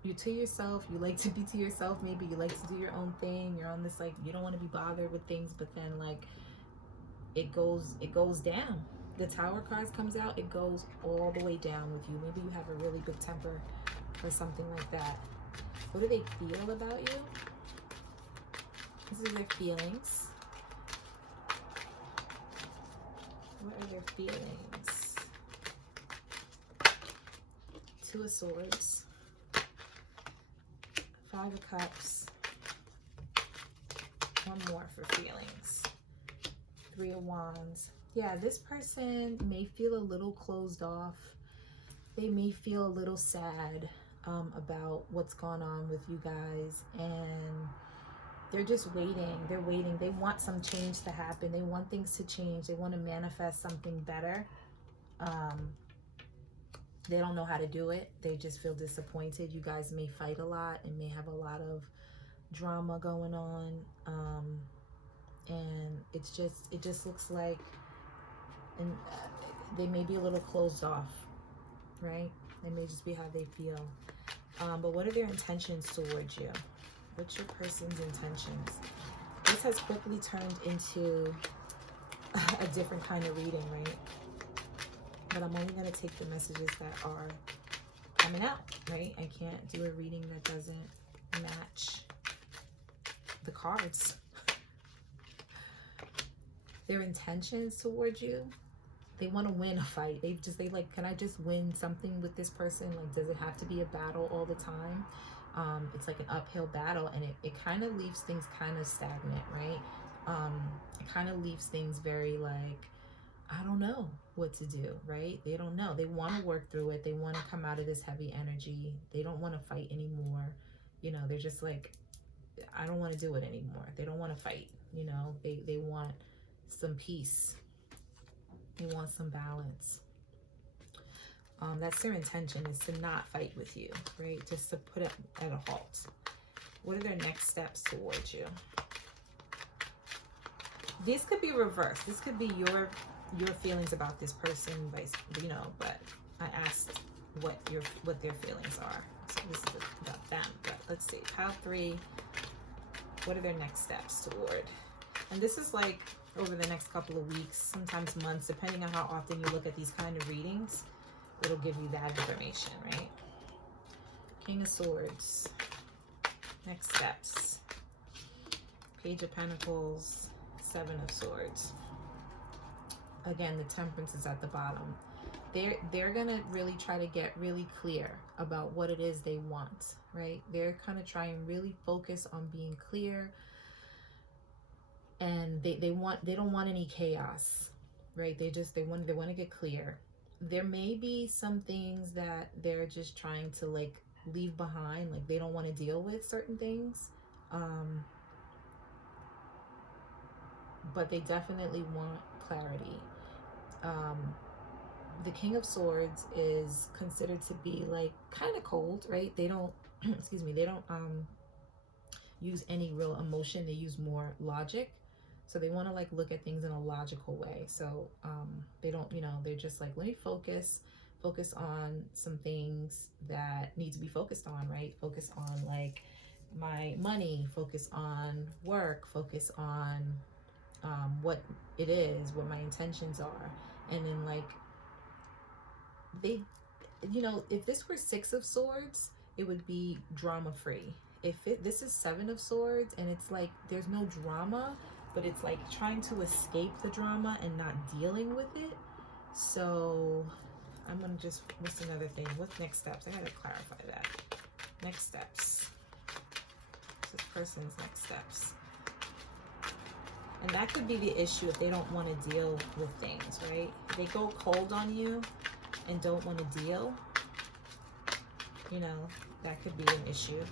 You're to yourself. You like to be to yourself. Maybe you like to do your own thing. You're on this, like, you don't want to be bothered with things, but then like it goes down. The Tower cards comes out. It goes all the way down with you. Maybe you have a really good temper or something like that. What do they feel about you? This is their feelings. What are their feelings? 2 of Swords. 5 of Cups. One more for feelings. 3 of Wands. Yeah, this person may feel a little closed off. They may feel a little sad about what's going on with you guys. And they're just waiting. They're waiting. They want some change to happen. They want things to change. They want to manifest something better. They don't know how to do it. They just feel disappointed. You guys may fight a lot and may have a lot of drama going on. And it just looks like they may be a little closed off, right? They may just be how they feel. But what are their intentions towards you? What's your person's intentions? This has quickly turned into a different kind of reading, right? But I'm only going to take the messages that are coming out, right? I can't do a reading that doesn't match the cards. Their intentions towards you, they want to win a fight. They like, can I just win something with this person? Like, does it have to be a battle all the time? It's like an uphill battle, and it kind of leaves things kind of stagnant, right? It kind of leaves things very like, I don't know what to do, right? They don't know. They want to work through it. They want to come out of this heavy energy. They don't want to fight anymore. You know, they're just like, I don't want to do it anymore. They don't want to fight. You know, they want some peace. They want some balance. That's their intention, is to not fight with you, right? Just to put it at a halt. What are their next steps towards you? This could be reversed. This could be your feelings about this person, you know, but I asked what their feelings are. So this is about them. But let's see. Pile 3. What are their next steps toward? And this is like over the next couple of weeks, sometimes months, depending on how often you look at these kind of readings. It'll give you that information, right? King of Swords. Next steps. Page of Pentacles. 7 of Swords. Again, the Temperance is at the bottom. they're gonna really try to get really clear about what it is they want, right? They're kind of trying really focus on being clear, and they don't want any chaos, right? They want to get clear. There may be some things that they're just trying to like leave behind, like they don't want to deal with certain things, but they definitely want clarity. The King of Swords is considered to be like kind of cold, right? They don't excuse me, they don't use any real emotion. They use more logic. So they want to like look at things in a logical way. So they don't, they're just like, let me focus on some things that need to be focused on, right? Focus on like my money, focus on work, focus on what it is, what my intentions are. And then like they, if this were Six of Swords, it would be drama free. This is Seven of Swords, and it's like there's no drama, but it's like trying to escape the drama and not dealing with it. So I'm gonna just, what's another thing? What's next steps? I gotta clarify that. Next steps. This person's next steps. And that could be the issue if they don't want to deal with things, right? They go cold on you and don't want to deal. That could be an issue.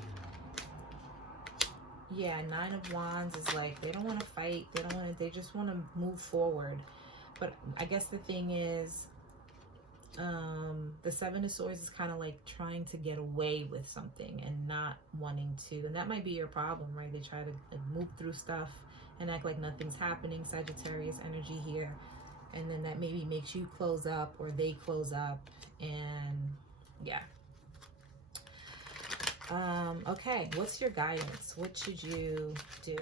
Yeah, Nine of Wands is like, they don't want to fight. They just want to move forward. But I guess the thing is, the Seven of Swords is kind of like trying to get away with something and not wanting to. And that might be your problem, right? They try to like move through stuff and act like nothing's happening. Sagittarius energy here. And then that maybe makes you close up or they close up. And yeah. Okay, what's your guidance? What should you do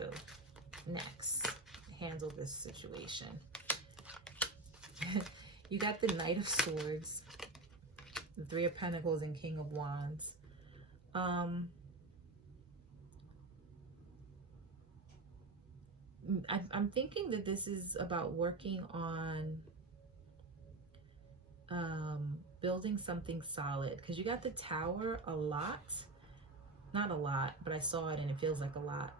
next? Handle this situation. You got the Knight of Swords, the Three of Pentacles, and King of Wands. I'm thinking that this is about working on building something solid, because you got the Tower a lot. Not a lot, but I saw it and it feels like a lot.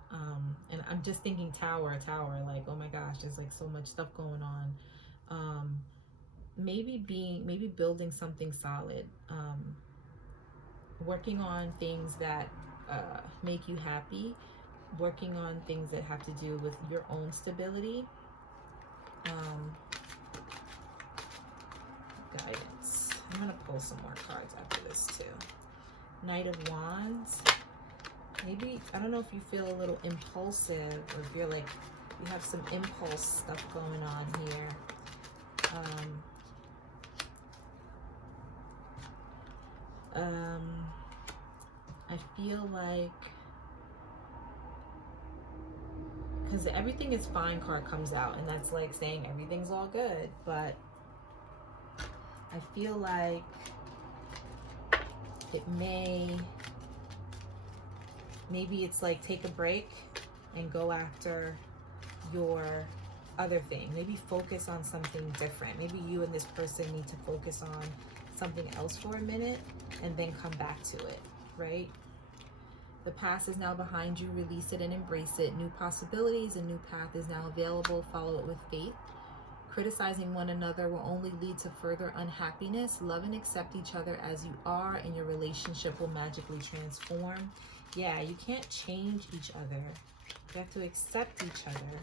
And I'm just thinking tower, like, oh my gosh, there's like so much stuff going on. Maybe building something solid. Working on things that make you happy. Working on things that have to do with your own stability. Guidance. I'm gonna pull some more cards after this too. Knight of Wands. Maybe, I don't know if you feel a little impulsive, or if you're like, you have some impulse stuff going on here. I feel like, because the everything is fine card comes out, and that's like saying everything's all good, but I feel like it maybe it's like take a break and go after your other thing. Maybe focus on something different. Maybe you and this person need to focus on something else for a minute and then come back to it, right? The past is now behind you. Release it and embrace it. New possibilities, a new path is now available. Follow it with faith. Criticizing one another will only lead to further unhappiness. Love and accept each other as you are, and your relationship will magically transform. Yeah, you can't change each other. You have to accept each other.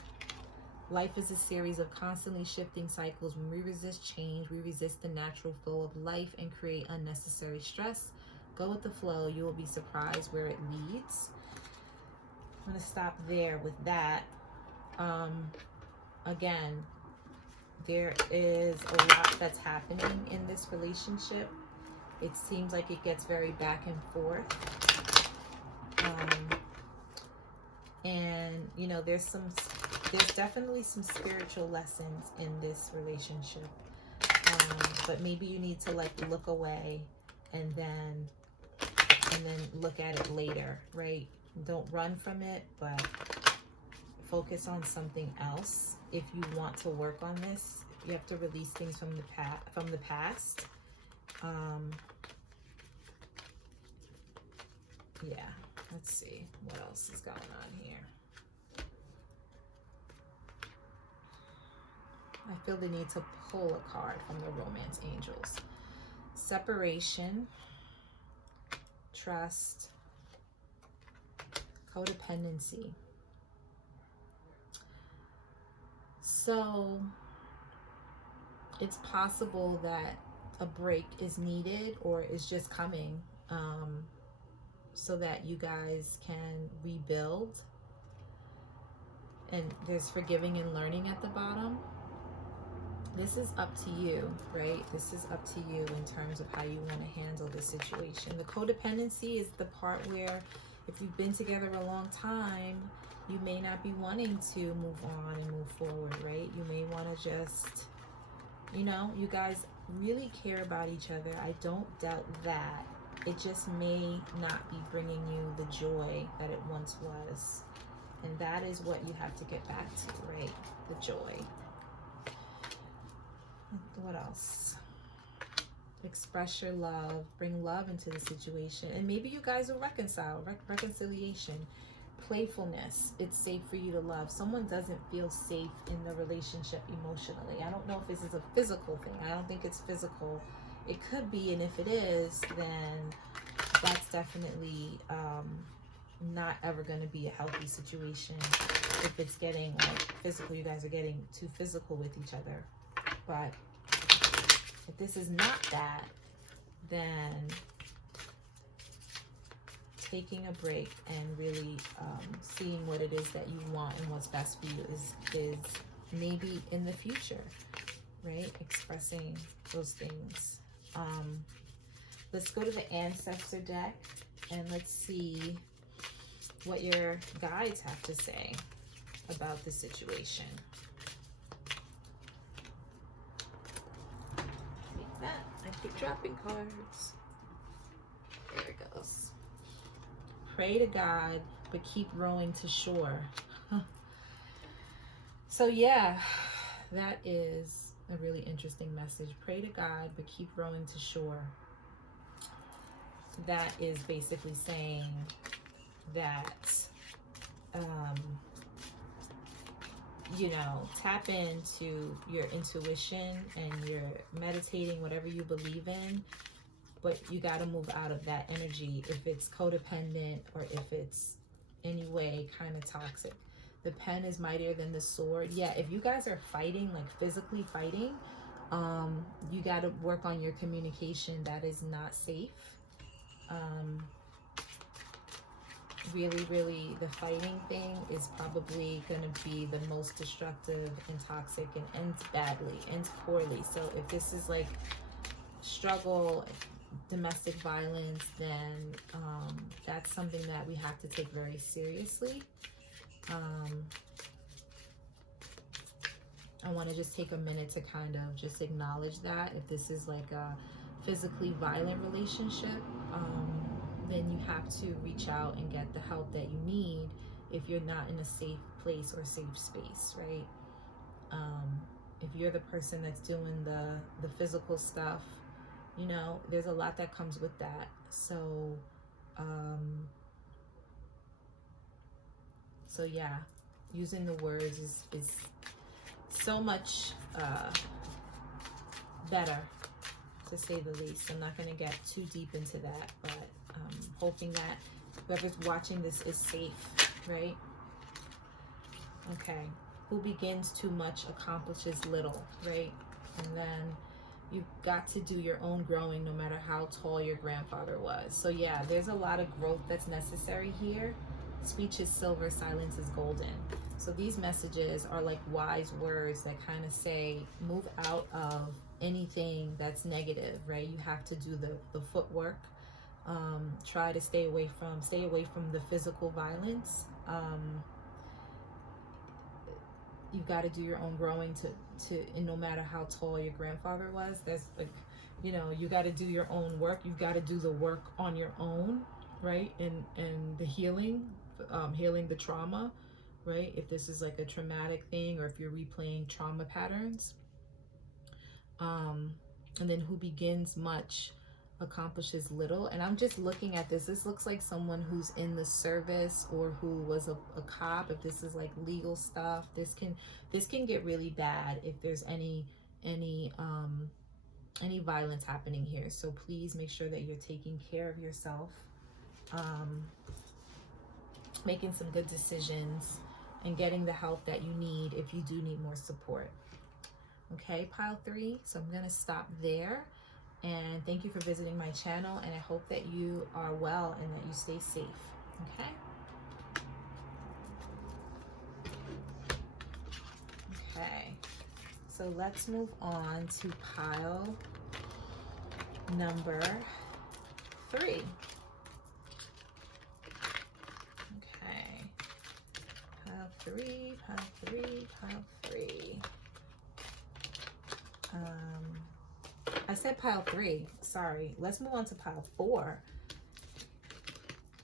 Life is a series of constantly shifting cycles. When we resist change, we resist the natural flow of life and create unnecessary stress. Go with the flow. You will be surprised where it leads. I'm going to stop there with that. Again, there is a lot that's happening in this relationship. It seems like it gets very back and forth. And there's definitely some spiritual lessons in this relationship. But maybe you need to like look away and then look at it later, right? Don't run from it, but focus on something else if you want to work on this. You have to release things from the past. Yeah, let's see what else is going on here. I feel the need to pull a card from the Romance Angels. Separation, trust, codependency. So it's possible that a break is needed or is just coming, so that you guys can rebuild. And there's forgiving and learning at the bottom. This is up to you, right? This is up to you in terms of how you want to handle the situation. The codependency is the part where if you've been together a long time, you may not be wanting to move on and move forward, right? You may want to just, you know, you guys really care about each other. I don't doubt that. It just may not be bringing you the joy that it once was. And that is what you have to get back to, right? The joy. What else? Express your love. Bring love into the situation. And maybe you guys will reconcile. Reconciliation. Playfulness. It's safe for you to love. Someone doesn't feel safe in the relationship emotionally. I don't know if this is a physical thing. I don't think it's physical. It could be, and if it is, then that's definitely not ever going to be a healthy situation. If it's getting like physical, you guys are getting too physical with each other. But if this is not that, then taking a break and really seeing what it is that you want and what's best for you is maybe in the future, right? Expressing those things. Let's go to the Ancestor deck and let's see what your guides have to say about the situation. Like that. I keep dropping cards. There it goes. Pray to God, but keep rowing to shore. So yeah, that is a really interesting message. Pray to God, but keep rowing to shore. That is basically saying that, you know, tap into your intuition and you're meditating, whatever you believe in, but you got to move out of that energy if it's codependent or if it's any way kind of toxic. The pen is mightier than the sword. Yeah, if you guys are fighting, like physically fighting, you got to work on your communication. That is not safe. Really, the fighting thing is probably going to be the most destructive and toxic and ends badly, ends poorly. So if this is like struggle, domestic violence, then that's something that we have to take very seriously. I want to just take a minute to kind of just acknowledge that if this is like a physically violent relationship, then you have to reach out and get the help that you need if you're not in a safe place or safe space, right? If you're the person that's doing the physical stuff, you know, there's a lot that comes with that. So yeah, using the words is so much better, to say the least. I'm not going to get too deep into that, but hoping that whoever's watching this is safe, right? Okay. Who begins too much accomplishes little, right? And then you've got to do your own growing no matter how tall your grandfather was. So yeah, there's a lot of growth that's necessary here. Speech is silver, silence is golden. So these messages are like wise words that kind of say, move out of anything that's negative, right? You have to do the footwork. Try to stay away from the physical violence. You've got to do your own growing and no matter how tall your grandfather was, that's like, you know, you got to do your own work. You've got to do the work on your own, right? And the healing the trauma, right? If this is like a traumatic thing or if you're replaying trauma patterns. And then who begins much accomplishes little. And I'm just looking at this. This looks like someone who's in the service or who was a cop. If this is like legal stuff, this can get really bad if there's any violence happening here. So please make sure that you're taking care of yourself, making some good decisions, and getting the help that you need if you do need more support. Okay, pile 3. So I'm going to stop there. And thank you for visiting my channel. And I hope that you are well and that you stay safe. Okay? Okay. So let's move on to pile number 3. Okay. Pile 3, pile 3, pile 3. I said pile 3. Sorry. Let's move on to pile 4.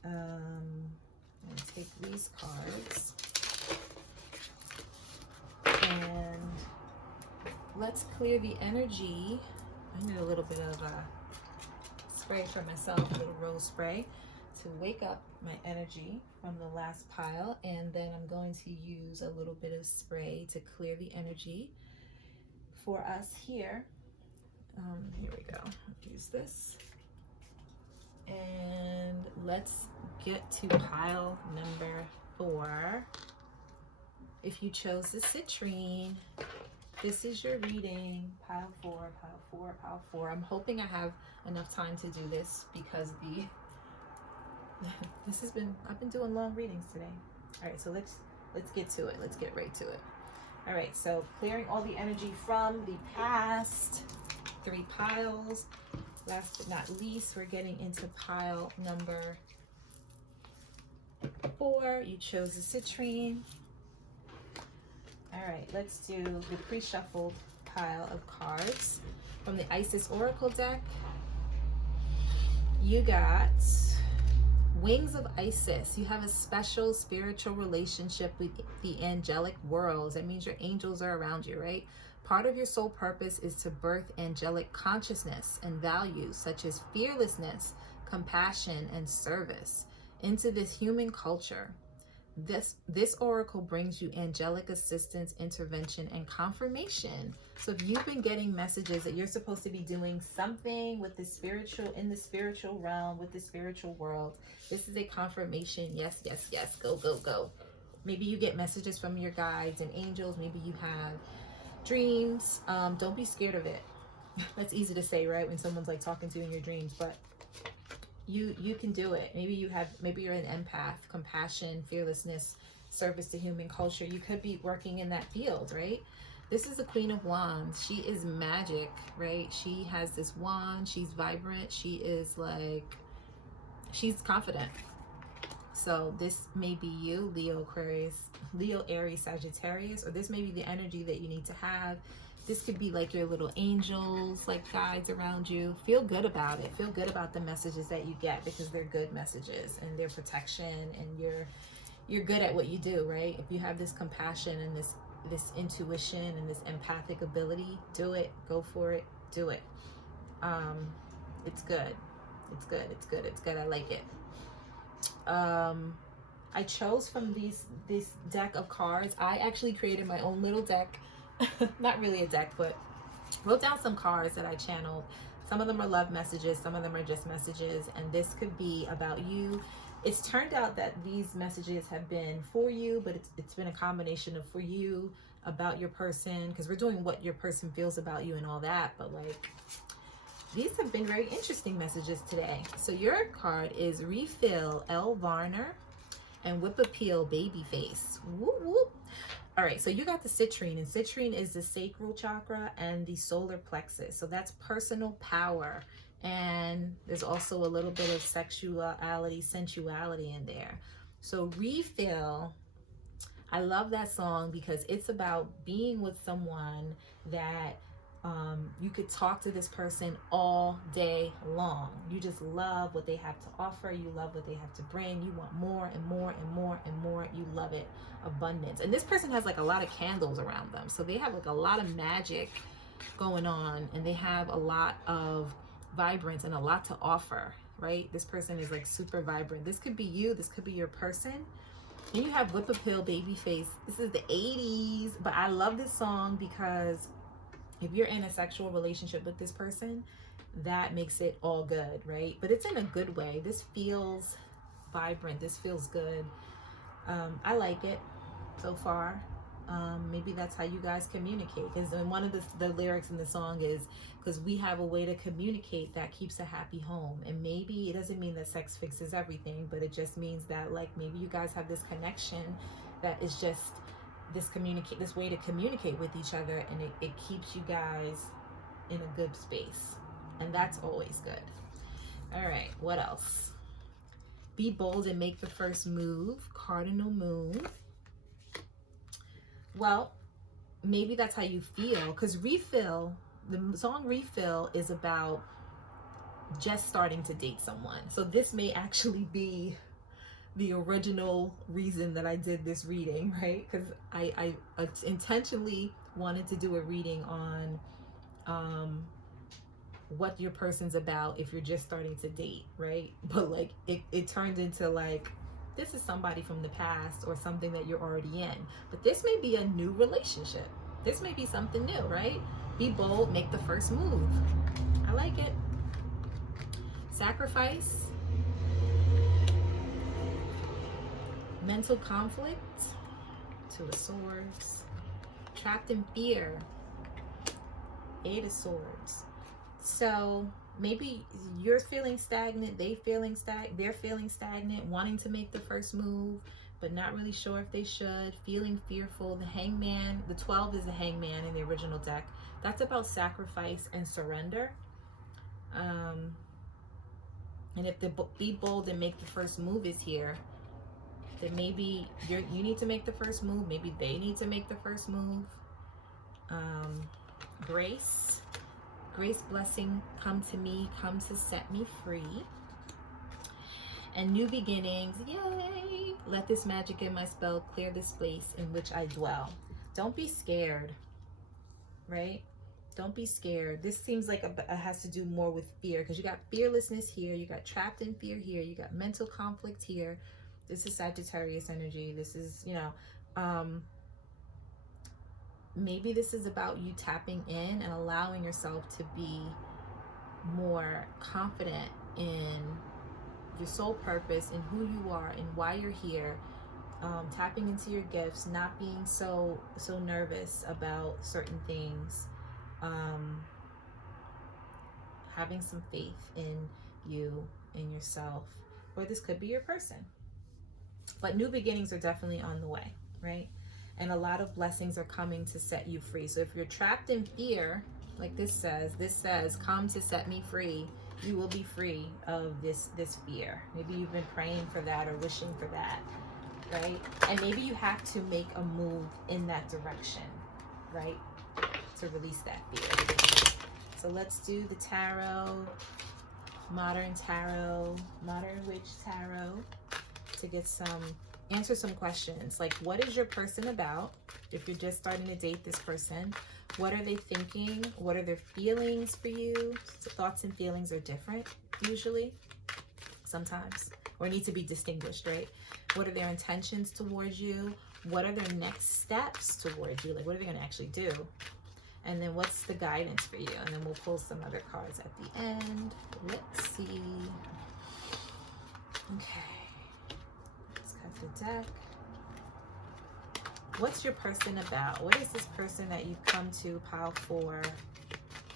I'm going to take these cards. And let's clear the energy. I need a little bit of spray for myself, a little rose spray, to wake up my energy from the last pile. And then I'm going to use a little bit of spray to clear the energy for us here. Here we go. Use this. And let's get to pile number 4. If you chose the citrine, this is your reading. Pile 4, pile 4, pile 4. I'm hoping I have enough time to do this because I've been doing long readings today. All right, so let's get to it. Let's get right to it. All right, so clearing all the energy from the past 3 piles. Last but not least, we're getting into pile number 4. You chose the citrine. All right, let's do the pre-shuffled pile of cards from the Isis Oracle deck. You got Wings of Isis. You have a special spiritual relationship with the angelic worlds. That means your angels are around you, right? Part of your soul purpose is to birth angelic consciousness and values such as fearlessness, compassion, and service into this human culture. This oracle brings you angelic assistance, intervention, and confirmation. So if you've been getting messages that you're supposed to be doing something with the spiritual, in the spiritual realm, with the spiritual world, this is a confirmation. Yes, yes, yes. Go, go, go. Maybe you get messages from your guides and angels. Maybe you have dreams. Don't be scared of it. That's easy to say, right? When someone's like talking to you in your dreams, but you can do it. Maybe you're an empath. Compassion, fearlessness, service to human culture. You could be working in that field, right? This is the Queen of Wands. She is magic, right? She has this wand. She's vibrant. She is like, she's confident. So this may be you, Leo, Aquarius, Leo, Aries, Sagittarius, or this may be the energy that you need to have. This could be like your little angels, like guides around you. Feel good about it. Feel good about the messages that you get because they're good messages and they're protection, and you're good at what you do, right? If you have this compassion and this intuition and this empathic ability, do it. Go for it. Do it. It's good. It's good. It's good. It's good. I like it. I chose from this deck of cards. I actually created my own little deck. Not really a deck, but wrote down some cards that I channeled. Some of them are love messages, some of them are just messages, and this could be about you. It's turned out that these messages have been for you, but it's been a combination of for you, about your person, because we're doing what your person feels about you and all that, but like these have been very interesting messages today. So your card is Refill L. Varner and Whip Appeal Babyface. Whoop, whoop. All right, so you got the citrine, and citrine is the sacral chakra and the solar plexus. So that's personal power. And there's also a little bit of sexuality, sensuality in there. So Refill, I love that song because it's about being with someone that you could talk to this person all day long. You just love what they have to offer. You love what they have to bring. You want more and more and more and more. You love it. Abundance. And this person has like a lot of candles around them. So they have like a lot of magic going on, and they have a lot of vibrance and a lot to offer, right? This person is like super vibrant. This could be you, this could be your person. Then you have Whip Appeal Babyface. This is the 80s, but I love this song because if you're in a sexual relationship with this person, that makes it all good, right? But it's in a good way. This feels vibrant. This feels good. I like it so far. Maybe that's how you guys communicate. Because one of the lyrics in the song is, because we have a way to communicate that keeps a happy home. And maybe it doesn't mean that sex fixes everything, but it just means that like maybe you guys have this connection that is just this way to communicate with each other, and it keeps you guys in a good space. And that's always good. All right, what else? Be bold and make the first move. Cardinal Moon. Well, maybe that's how you feel, because Refill, the song Refill, is about just starting to date someone. So this may actually be the original reason that I did this reading, right? Because I intentionally wanted to do a reading on what your person's about if you're just starting to date, right? But like it turned into like, this is somebody from the past or something that you're already in. But this may be a new relationship. This may be something new, right? Be bold, make the first move. I like it. Sacrifice. Mental conflict. Two of Swords. Trapped in fear. Eight of Swords. So maybe you're feeling stagnant, they're feeling stagnant, wanting to make the first move, but not really sure if they should, feeling fearful. The Hangman, the 12 is the Hangman in the original deck. That's about sacrifice and surrender. And if the be bold and make the first move is here, then maybe you need to make the first move. Maybe they need to make the first move. Grace. Grace, blessing, come to me, come to set me free. And new beginnings, yay! Let this magic in my spell clear the space in which I dwell. Don't be scared, right? Don't be scared. This seems like it has to do more with fear, because you got fearlessness here, you got trapped in fear here, you got mental conflict here. This is Sagittarius energy. This is, you know, maybe this is about you tapping in and allowing yourself to be more confident in your soul purpose and who you are and why you're here. Tapping into your gifts, not being so nervous about certain things. Having some faith in you, in yourself, or this could be your person. But new beginnings are definitely on the way, right? And a lot of blessings are coming to set you free. So if you're trapped in fear, like this says, come to set me free. You will be free of this fear. Maybe you've been praying for that or wishing for that, right? And maybe you have to make a move in that direction, right? To release that fear. So let's do the tarot, modern witch tarot, to get answer some questions. Like, what is your person about? If you're just starting to date this person, what are they thinking? What are their feelings for you? So thoughts and feelings are different usually, sometimes, or need to be distinguished, right? What are their intentions towards you? What are their next steps towards you? Like, what are they going to actually do? And then what's the guidance for you? And then we'll pull some other cards at the end. Let's see. Okay. The deck. What's your person about? What is this person that you've come to Pile 4?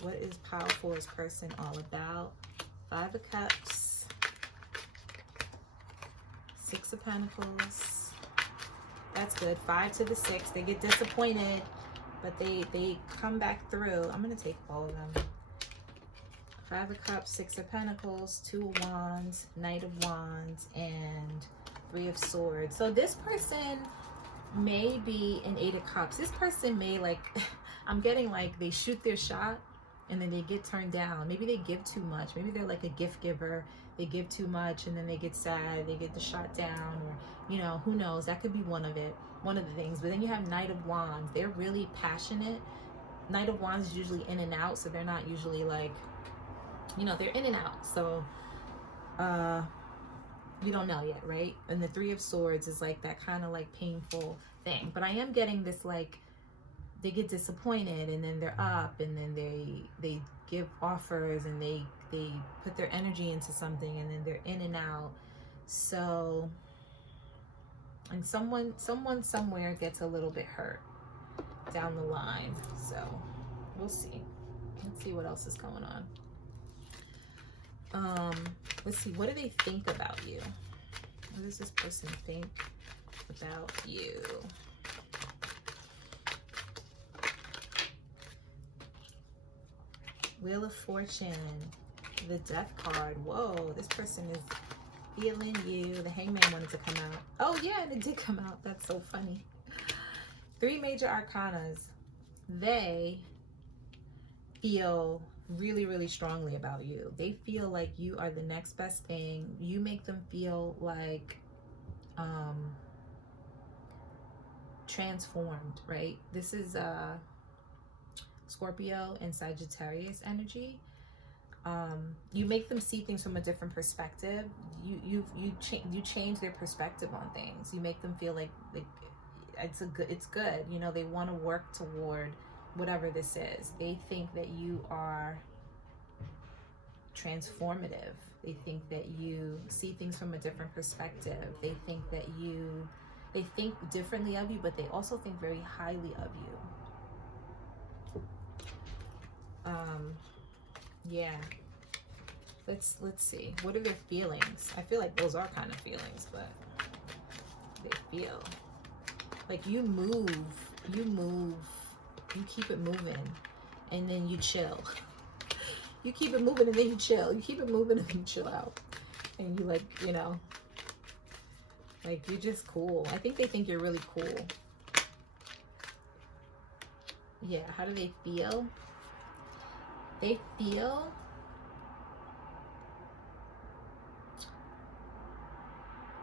What is Pile 4's person all about? 5 of Cups, 6 of Pentacles. That's good. 5 to the 6. They get disappointed, but they come back through. I'm going to take all of them. 5 of Cups, 6 of Pentacles, 2 of Wands, Knight of Wands, and 3 of Swords. So this person may be an 8 of Cups. This person may, like, I'm getting like they shoot their shot and then they get turned down. Maybe they give too much. Maybe they're like a gift giver. They give too much and then they get sad. They get the shot down, or, you know, who knows? That could be one of the things. But then you have Knight of Wands. They're really passionate Knight of Wands is usually in and out, so they're not usually like, you know, they're in and out. So we don't know yet, right? And the Three of Swords is like that kind of like painful thing. But I am getting this like, they get disappointed and then they're up, and then they give offers, and they put their energy into something, and then they're in and out. So, and someone somewhere gets a little bit hurt down the line. So we'll see. Let's see what else is going on. Let's see, what do they think about you? What does this person think about you? Wheel of Fortune, the Death card. Whoa, this person is feeling you. The Hangman wanted to come out. Oh yeah, and it did come out. That's so funny. 3 major arcanas. They feel really, really strongly about you. They feel like you are the next best thing. You make them feel like transformed, right? This is Scorpio and Sagittarius energy. You make them see things from a different perspective. You change their perspective on things. You make them feel like it's good. You know, they want to work toward whatever this is. They think that you are transformative. They think that you see things from a different perspective. They think that they think differently of you, but they also think very highly of you. Yeah. Let's see. What are their feelings? I feel like those are kind of feelings, but they feel like you move, you keep it moving, and then you chill. You keep it moving and then you chill. You keep it moving and then you chill out. And you like, you know, like you're just cool. I think they think you're really cool. Yeah, how do they feel? They feel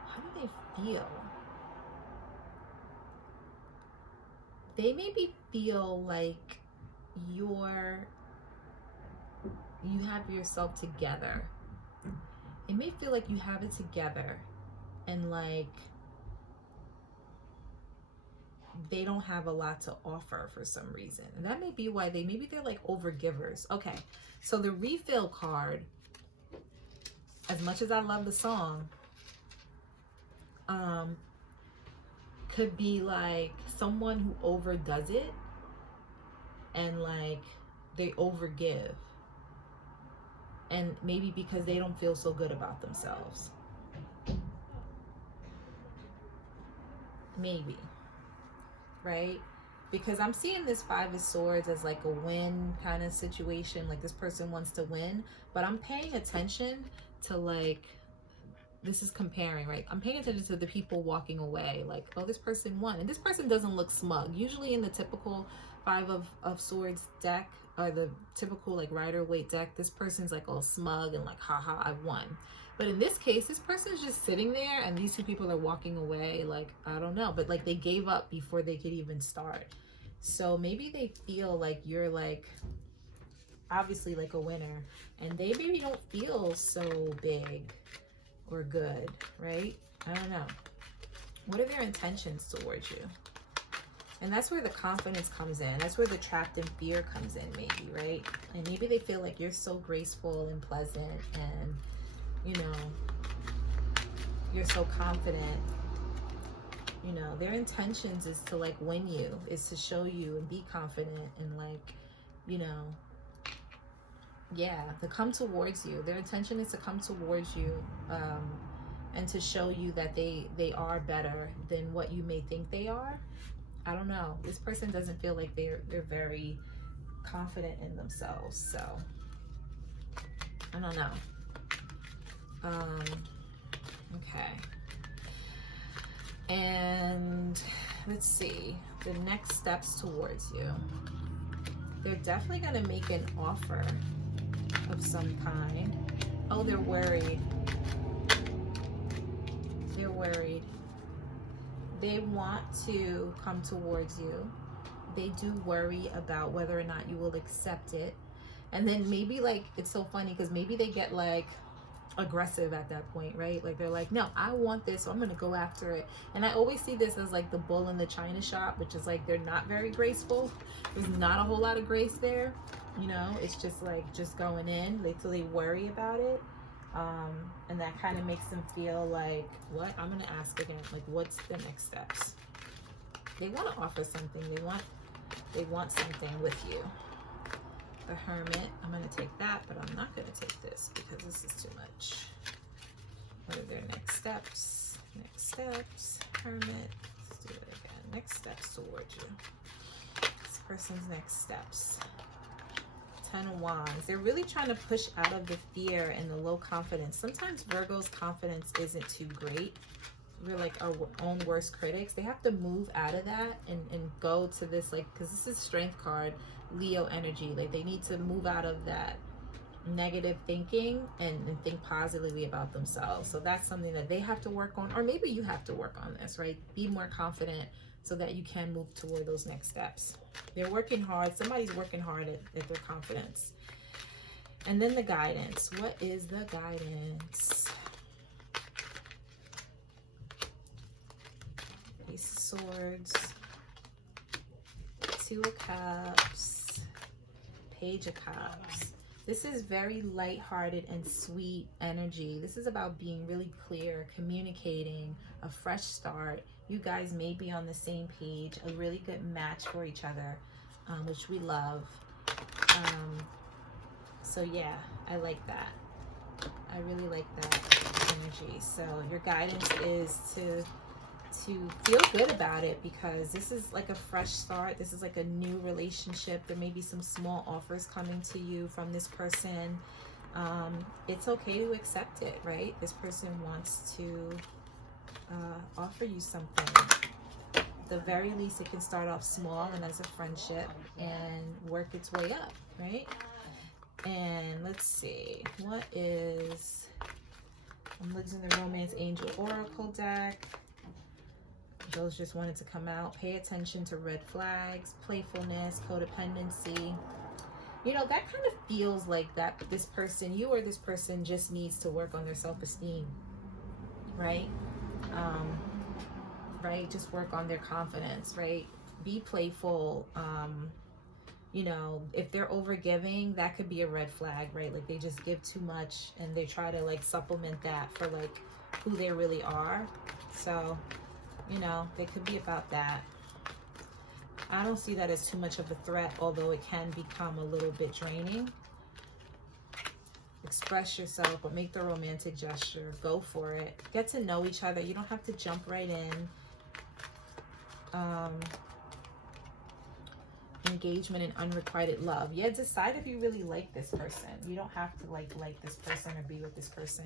how do they feel? They maybe feel like you have yourself together. It may feel like you have it together, and like they don't have a lot to offer for some reason. And that may be why maybe they're like overgivers. Okay, so the refill card, as much as I love the song, could be like someone who overdoes it, and like they overgive, and maybe because they don't feel so good about themselves. Maybe, right? Because I'm seeing this Five of Swords as like a win kind of situation. Like this person wants to win, but I'm paying attention to like, this is comparing, right? I'm paying attention to the people walking away. Like, oh, this person won. And this person doesn't look smug. Usually in the typical Five of Swords deck, or the typical like Rider-Waite deck, this person's like all smug and like, haha, I won. But in this case, this person's just sitting there and these two people are walking away. Like, I don't know, but like they gave up before they could even start. So maybe they feel like you're like, obviously like a winner, and they maybe don't feel so big or good, right? I don't know. What are their intentions towards you? And that's where the confidence comes in. That's where the trapped in fear comes in, maybe, right? And maybe they feel like you're so graceful and pleasant, and, you know, you're so confident. You know, their intentions is to like win you, is to show you and be confident and like, you know, yeah, to come towards you. Their intention is to come towards you, and to show you that they are better than what you may think they are. I don't know. This person doesn't feel like they're very confident in themselves. So I don't know. Okay. And let's see the next steps towards you. They're definitely going to make an offer of some kind. Oh, they're worried. They're worried. They want to come towards you. they do worry about whether or not you will accept it. And then maybe, like, it's so funny because maybe they get like aggressive at that point, right? Like they're like, no, I want this, so I'm gonna go after it. And I always see this as like the bull in the china shop, which is like they're not very graceful. There's not a whole lot of grace there, you know. It's just like just going in till they worry about it. And that kind of makes them feel like, what? I'm gonna ask again, like, what's the next steps? They want to offer something. They want something with you. The Hermit, I'm going to take that, but I'm not going to take this because this is too much. What are their next steps? Next steps, Hermit. Let's do it again. Next steps towards you. This person's next steps. 10 of Wands. They're really trying to push out of the fear and the low confidence. Sometimes Virgo's confidence isn't too great. We're like our own worst critics. They have to move out of that and go to this, like, because this is Strength card, Leo energy. Like, they need to move out of that negative thinking and think positively about themselves. So that's something that they have to work on, or maybe you have to work on this, right? Be more confident so that you can move toward those next steps. They're working hard. Somebody's working hard at their confidence. And then the guidance. What is the guidance? Ace of Swords, 2 of Cups, Page of Cups. This is very lighthearted and sweet energy. This is about being really clear, communicating, a fresh start. You guys may be on the same page, a really good match for each other, which we love. So yeah, I like that. I really like that energy. So your guidance is to feel good about it, because this is like a fresh start. This is like a new relationship. There may be some small offers coming to you from this person. It's okay to accept it, right? This person wants to offer you something. At the very least, it can start off small and as a friendship and work its way up, right? And let's see, what is, I'm looking at the Romance Angel Oracle deck. Those just wanted to come out. Pay attention to red flags, playfulness, codependency. You know, that kind of feels like that this person, you or this person, just needs to work on their self-esteem, right? Right? Just work on their confidence, right? Be playful. You know, if they're overgiving, that could be a red flag, right? Like they just give too much and they try to like supplement that for like who they really are. So, you know, they could be about that. I don't see that as too much of a threat, although it can become a little bit draining. Express yourself, but make the romantic gesture. Go for it. Get to know each other. You don't have to jump right in. Engagement and unrequited love. Yeah, decide if you really like this person. You don't have to like this person or be with this person.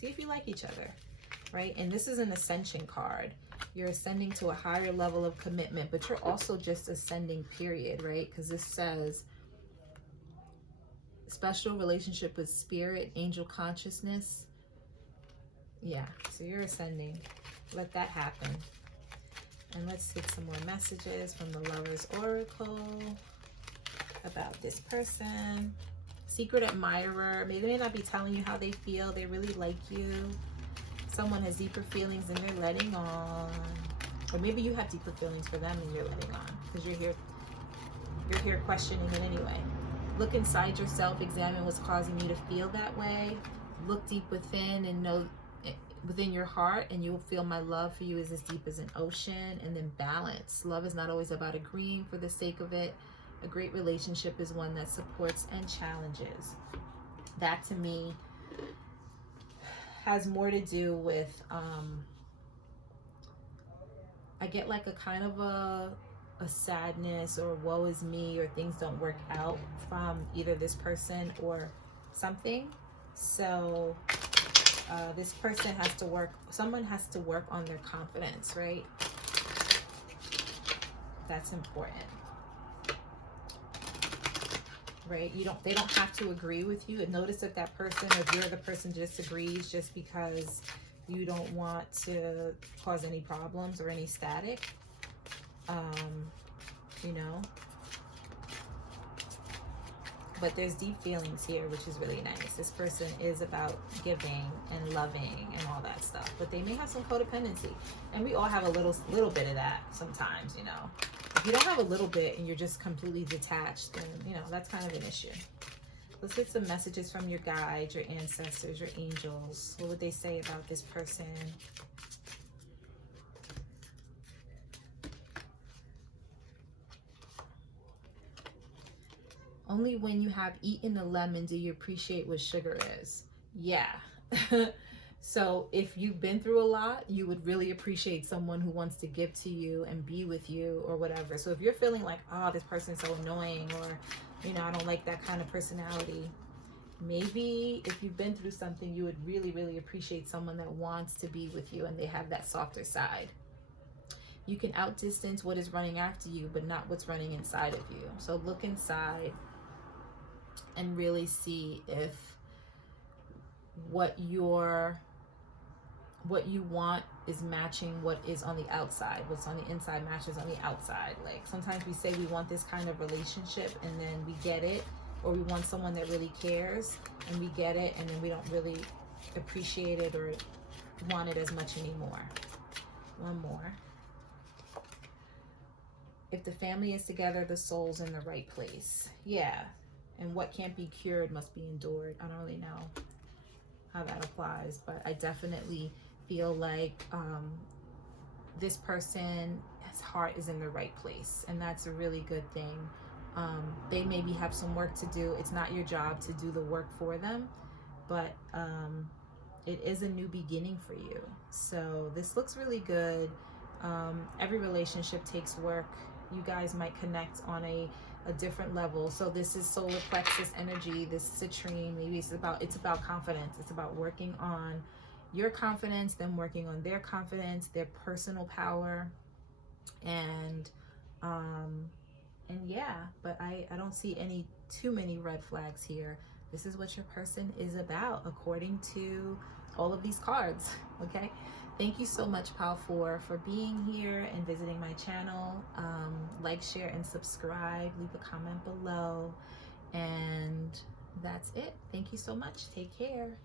See if you like each other, right? And this is an ascension card. You're ascending to a higher level of commitment, but you're also just ascending, period, right? Because this says special relationship with spirit, angel consciousness. Yeah, so you're ascending. Let that happen. And let's take some more messages from the Lover's Oracle about this person. Secret admirer. Maybe they may not be telling you how they feel. They really like you. Someone has deeper feelings and they're letting on. Or maybe you have deeper feelings for them and you're letting on, because you're here questioning it anyway. Look inside yourself. Examine what's causing you to feel that way. Look deep within and know within your heart, and you will feel my love for you is as deep as an ocean. And then balance. Love is not always about agreeing for the sake of it. A great relationship is one that supports and challenges. That to me has more to do with I get like a kind of a sadness or woe is me, or things don't work out from either this person or something. So this person has to work, someone has to work on their confidence, right? That's important, right? They don't have to agree with you. And notice if that person, or if you're the person, disagrees just because you don't want to cause any problems or any static. you know. But there's deep feelings here, which is really nice. This person is about giving and loving and all that stuff, but they may have some codependency, and we all have a little bit of that sometimes, you know. If you don't have a little bit and you're just completely detached, then, you know, that's kind of an issue. Let's get some messages from your guides, your ancestors, your angels. What would they say about this person? Only when you have eaten a lemon do you appreciate what sugar is. Yeah. So if you've been through a lot, you would really appreciate someone who wants to give to you and be with you or whatever. So if you're feeling like, oh, this person's so annoying, or, you know, I don't like that kind of personality, maybe if you've been through something, you would really, really appreciate someone that wants to be with you and they have that softer side. You can outdistance what is running after you, but not what's running inside of you. So look inside and really see if what you want is matching what is on the outside. What's on the inside matches on the outside. Like sometimes we say we want this kind of relationship and then we get it, or we want someone that really cares and we get it and then we don't really appreciate it or want it as much anymore. One more. If the family is together, the soul's in the right place. Yeah. And what can't be cured must be endured. I don't really know how that applies, but I definitely feel like this person's heart is in the right place, and that's a really good thing. They maybe have some work to do. It's not your job to do the work for them, but it is a new beginning for you. So this looks really good. Every relationship takes work. You guys might connect on a different level. So this is solar plexus energy, this citrine. Maybe it's about confidence. It's about working on your confidence, them working on their confidence, their personal power, and yeah, but I don't see too many red flags here. This is what your person is about according to all of these cards. Okay, thank you so much, Pal, for being here and visiting my channel. Like, share, and subscribe. Leave a comment below, and that's it. Thank you so much. Take care.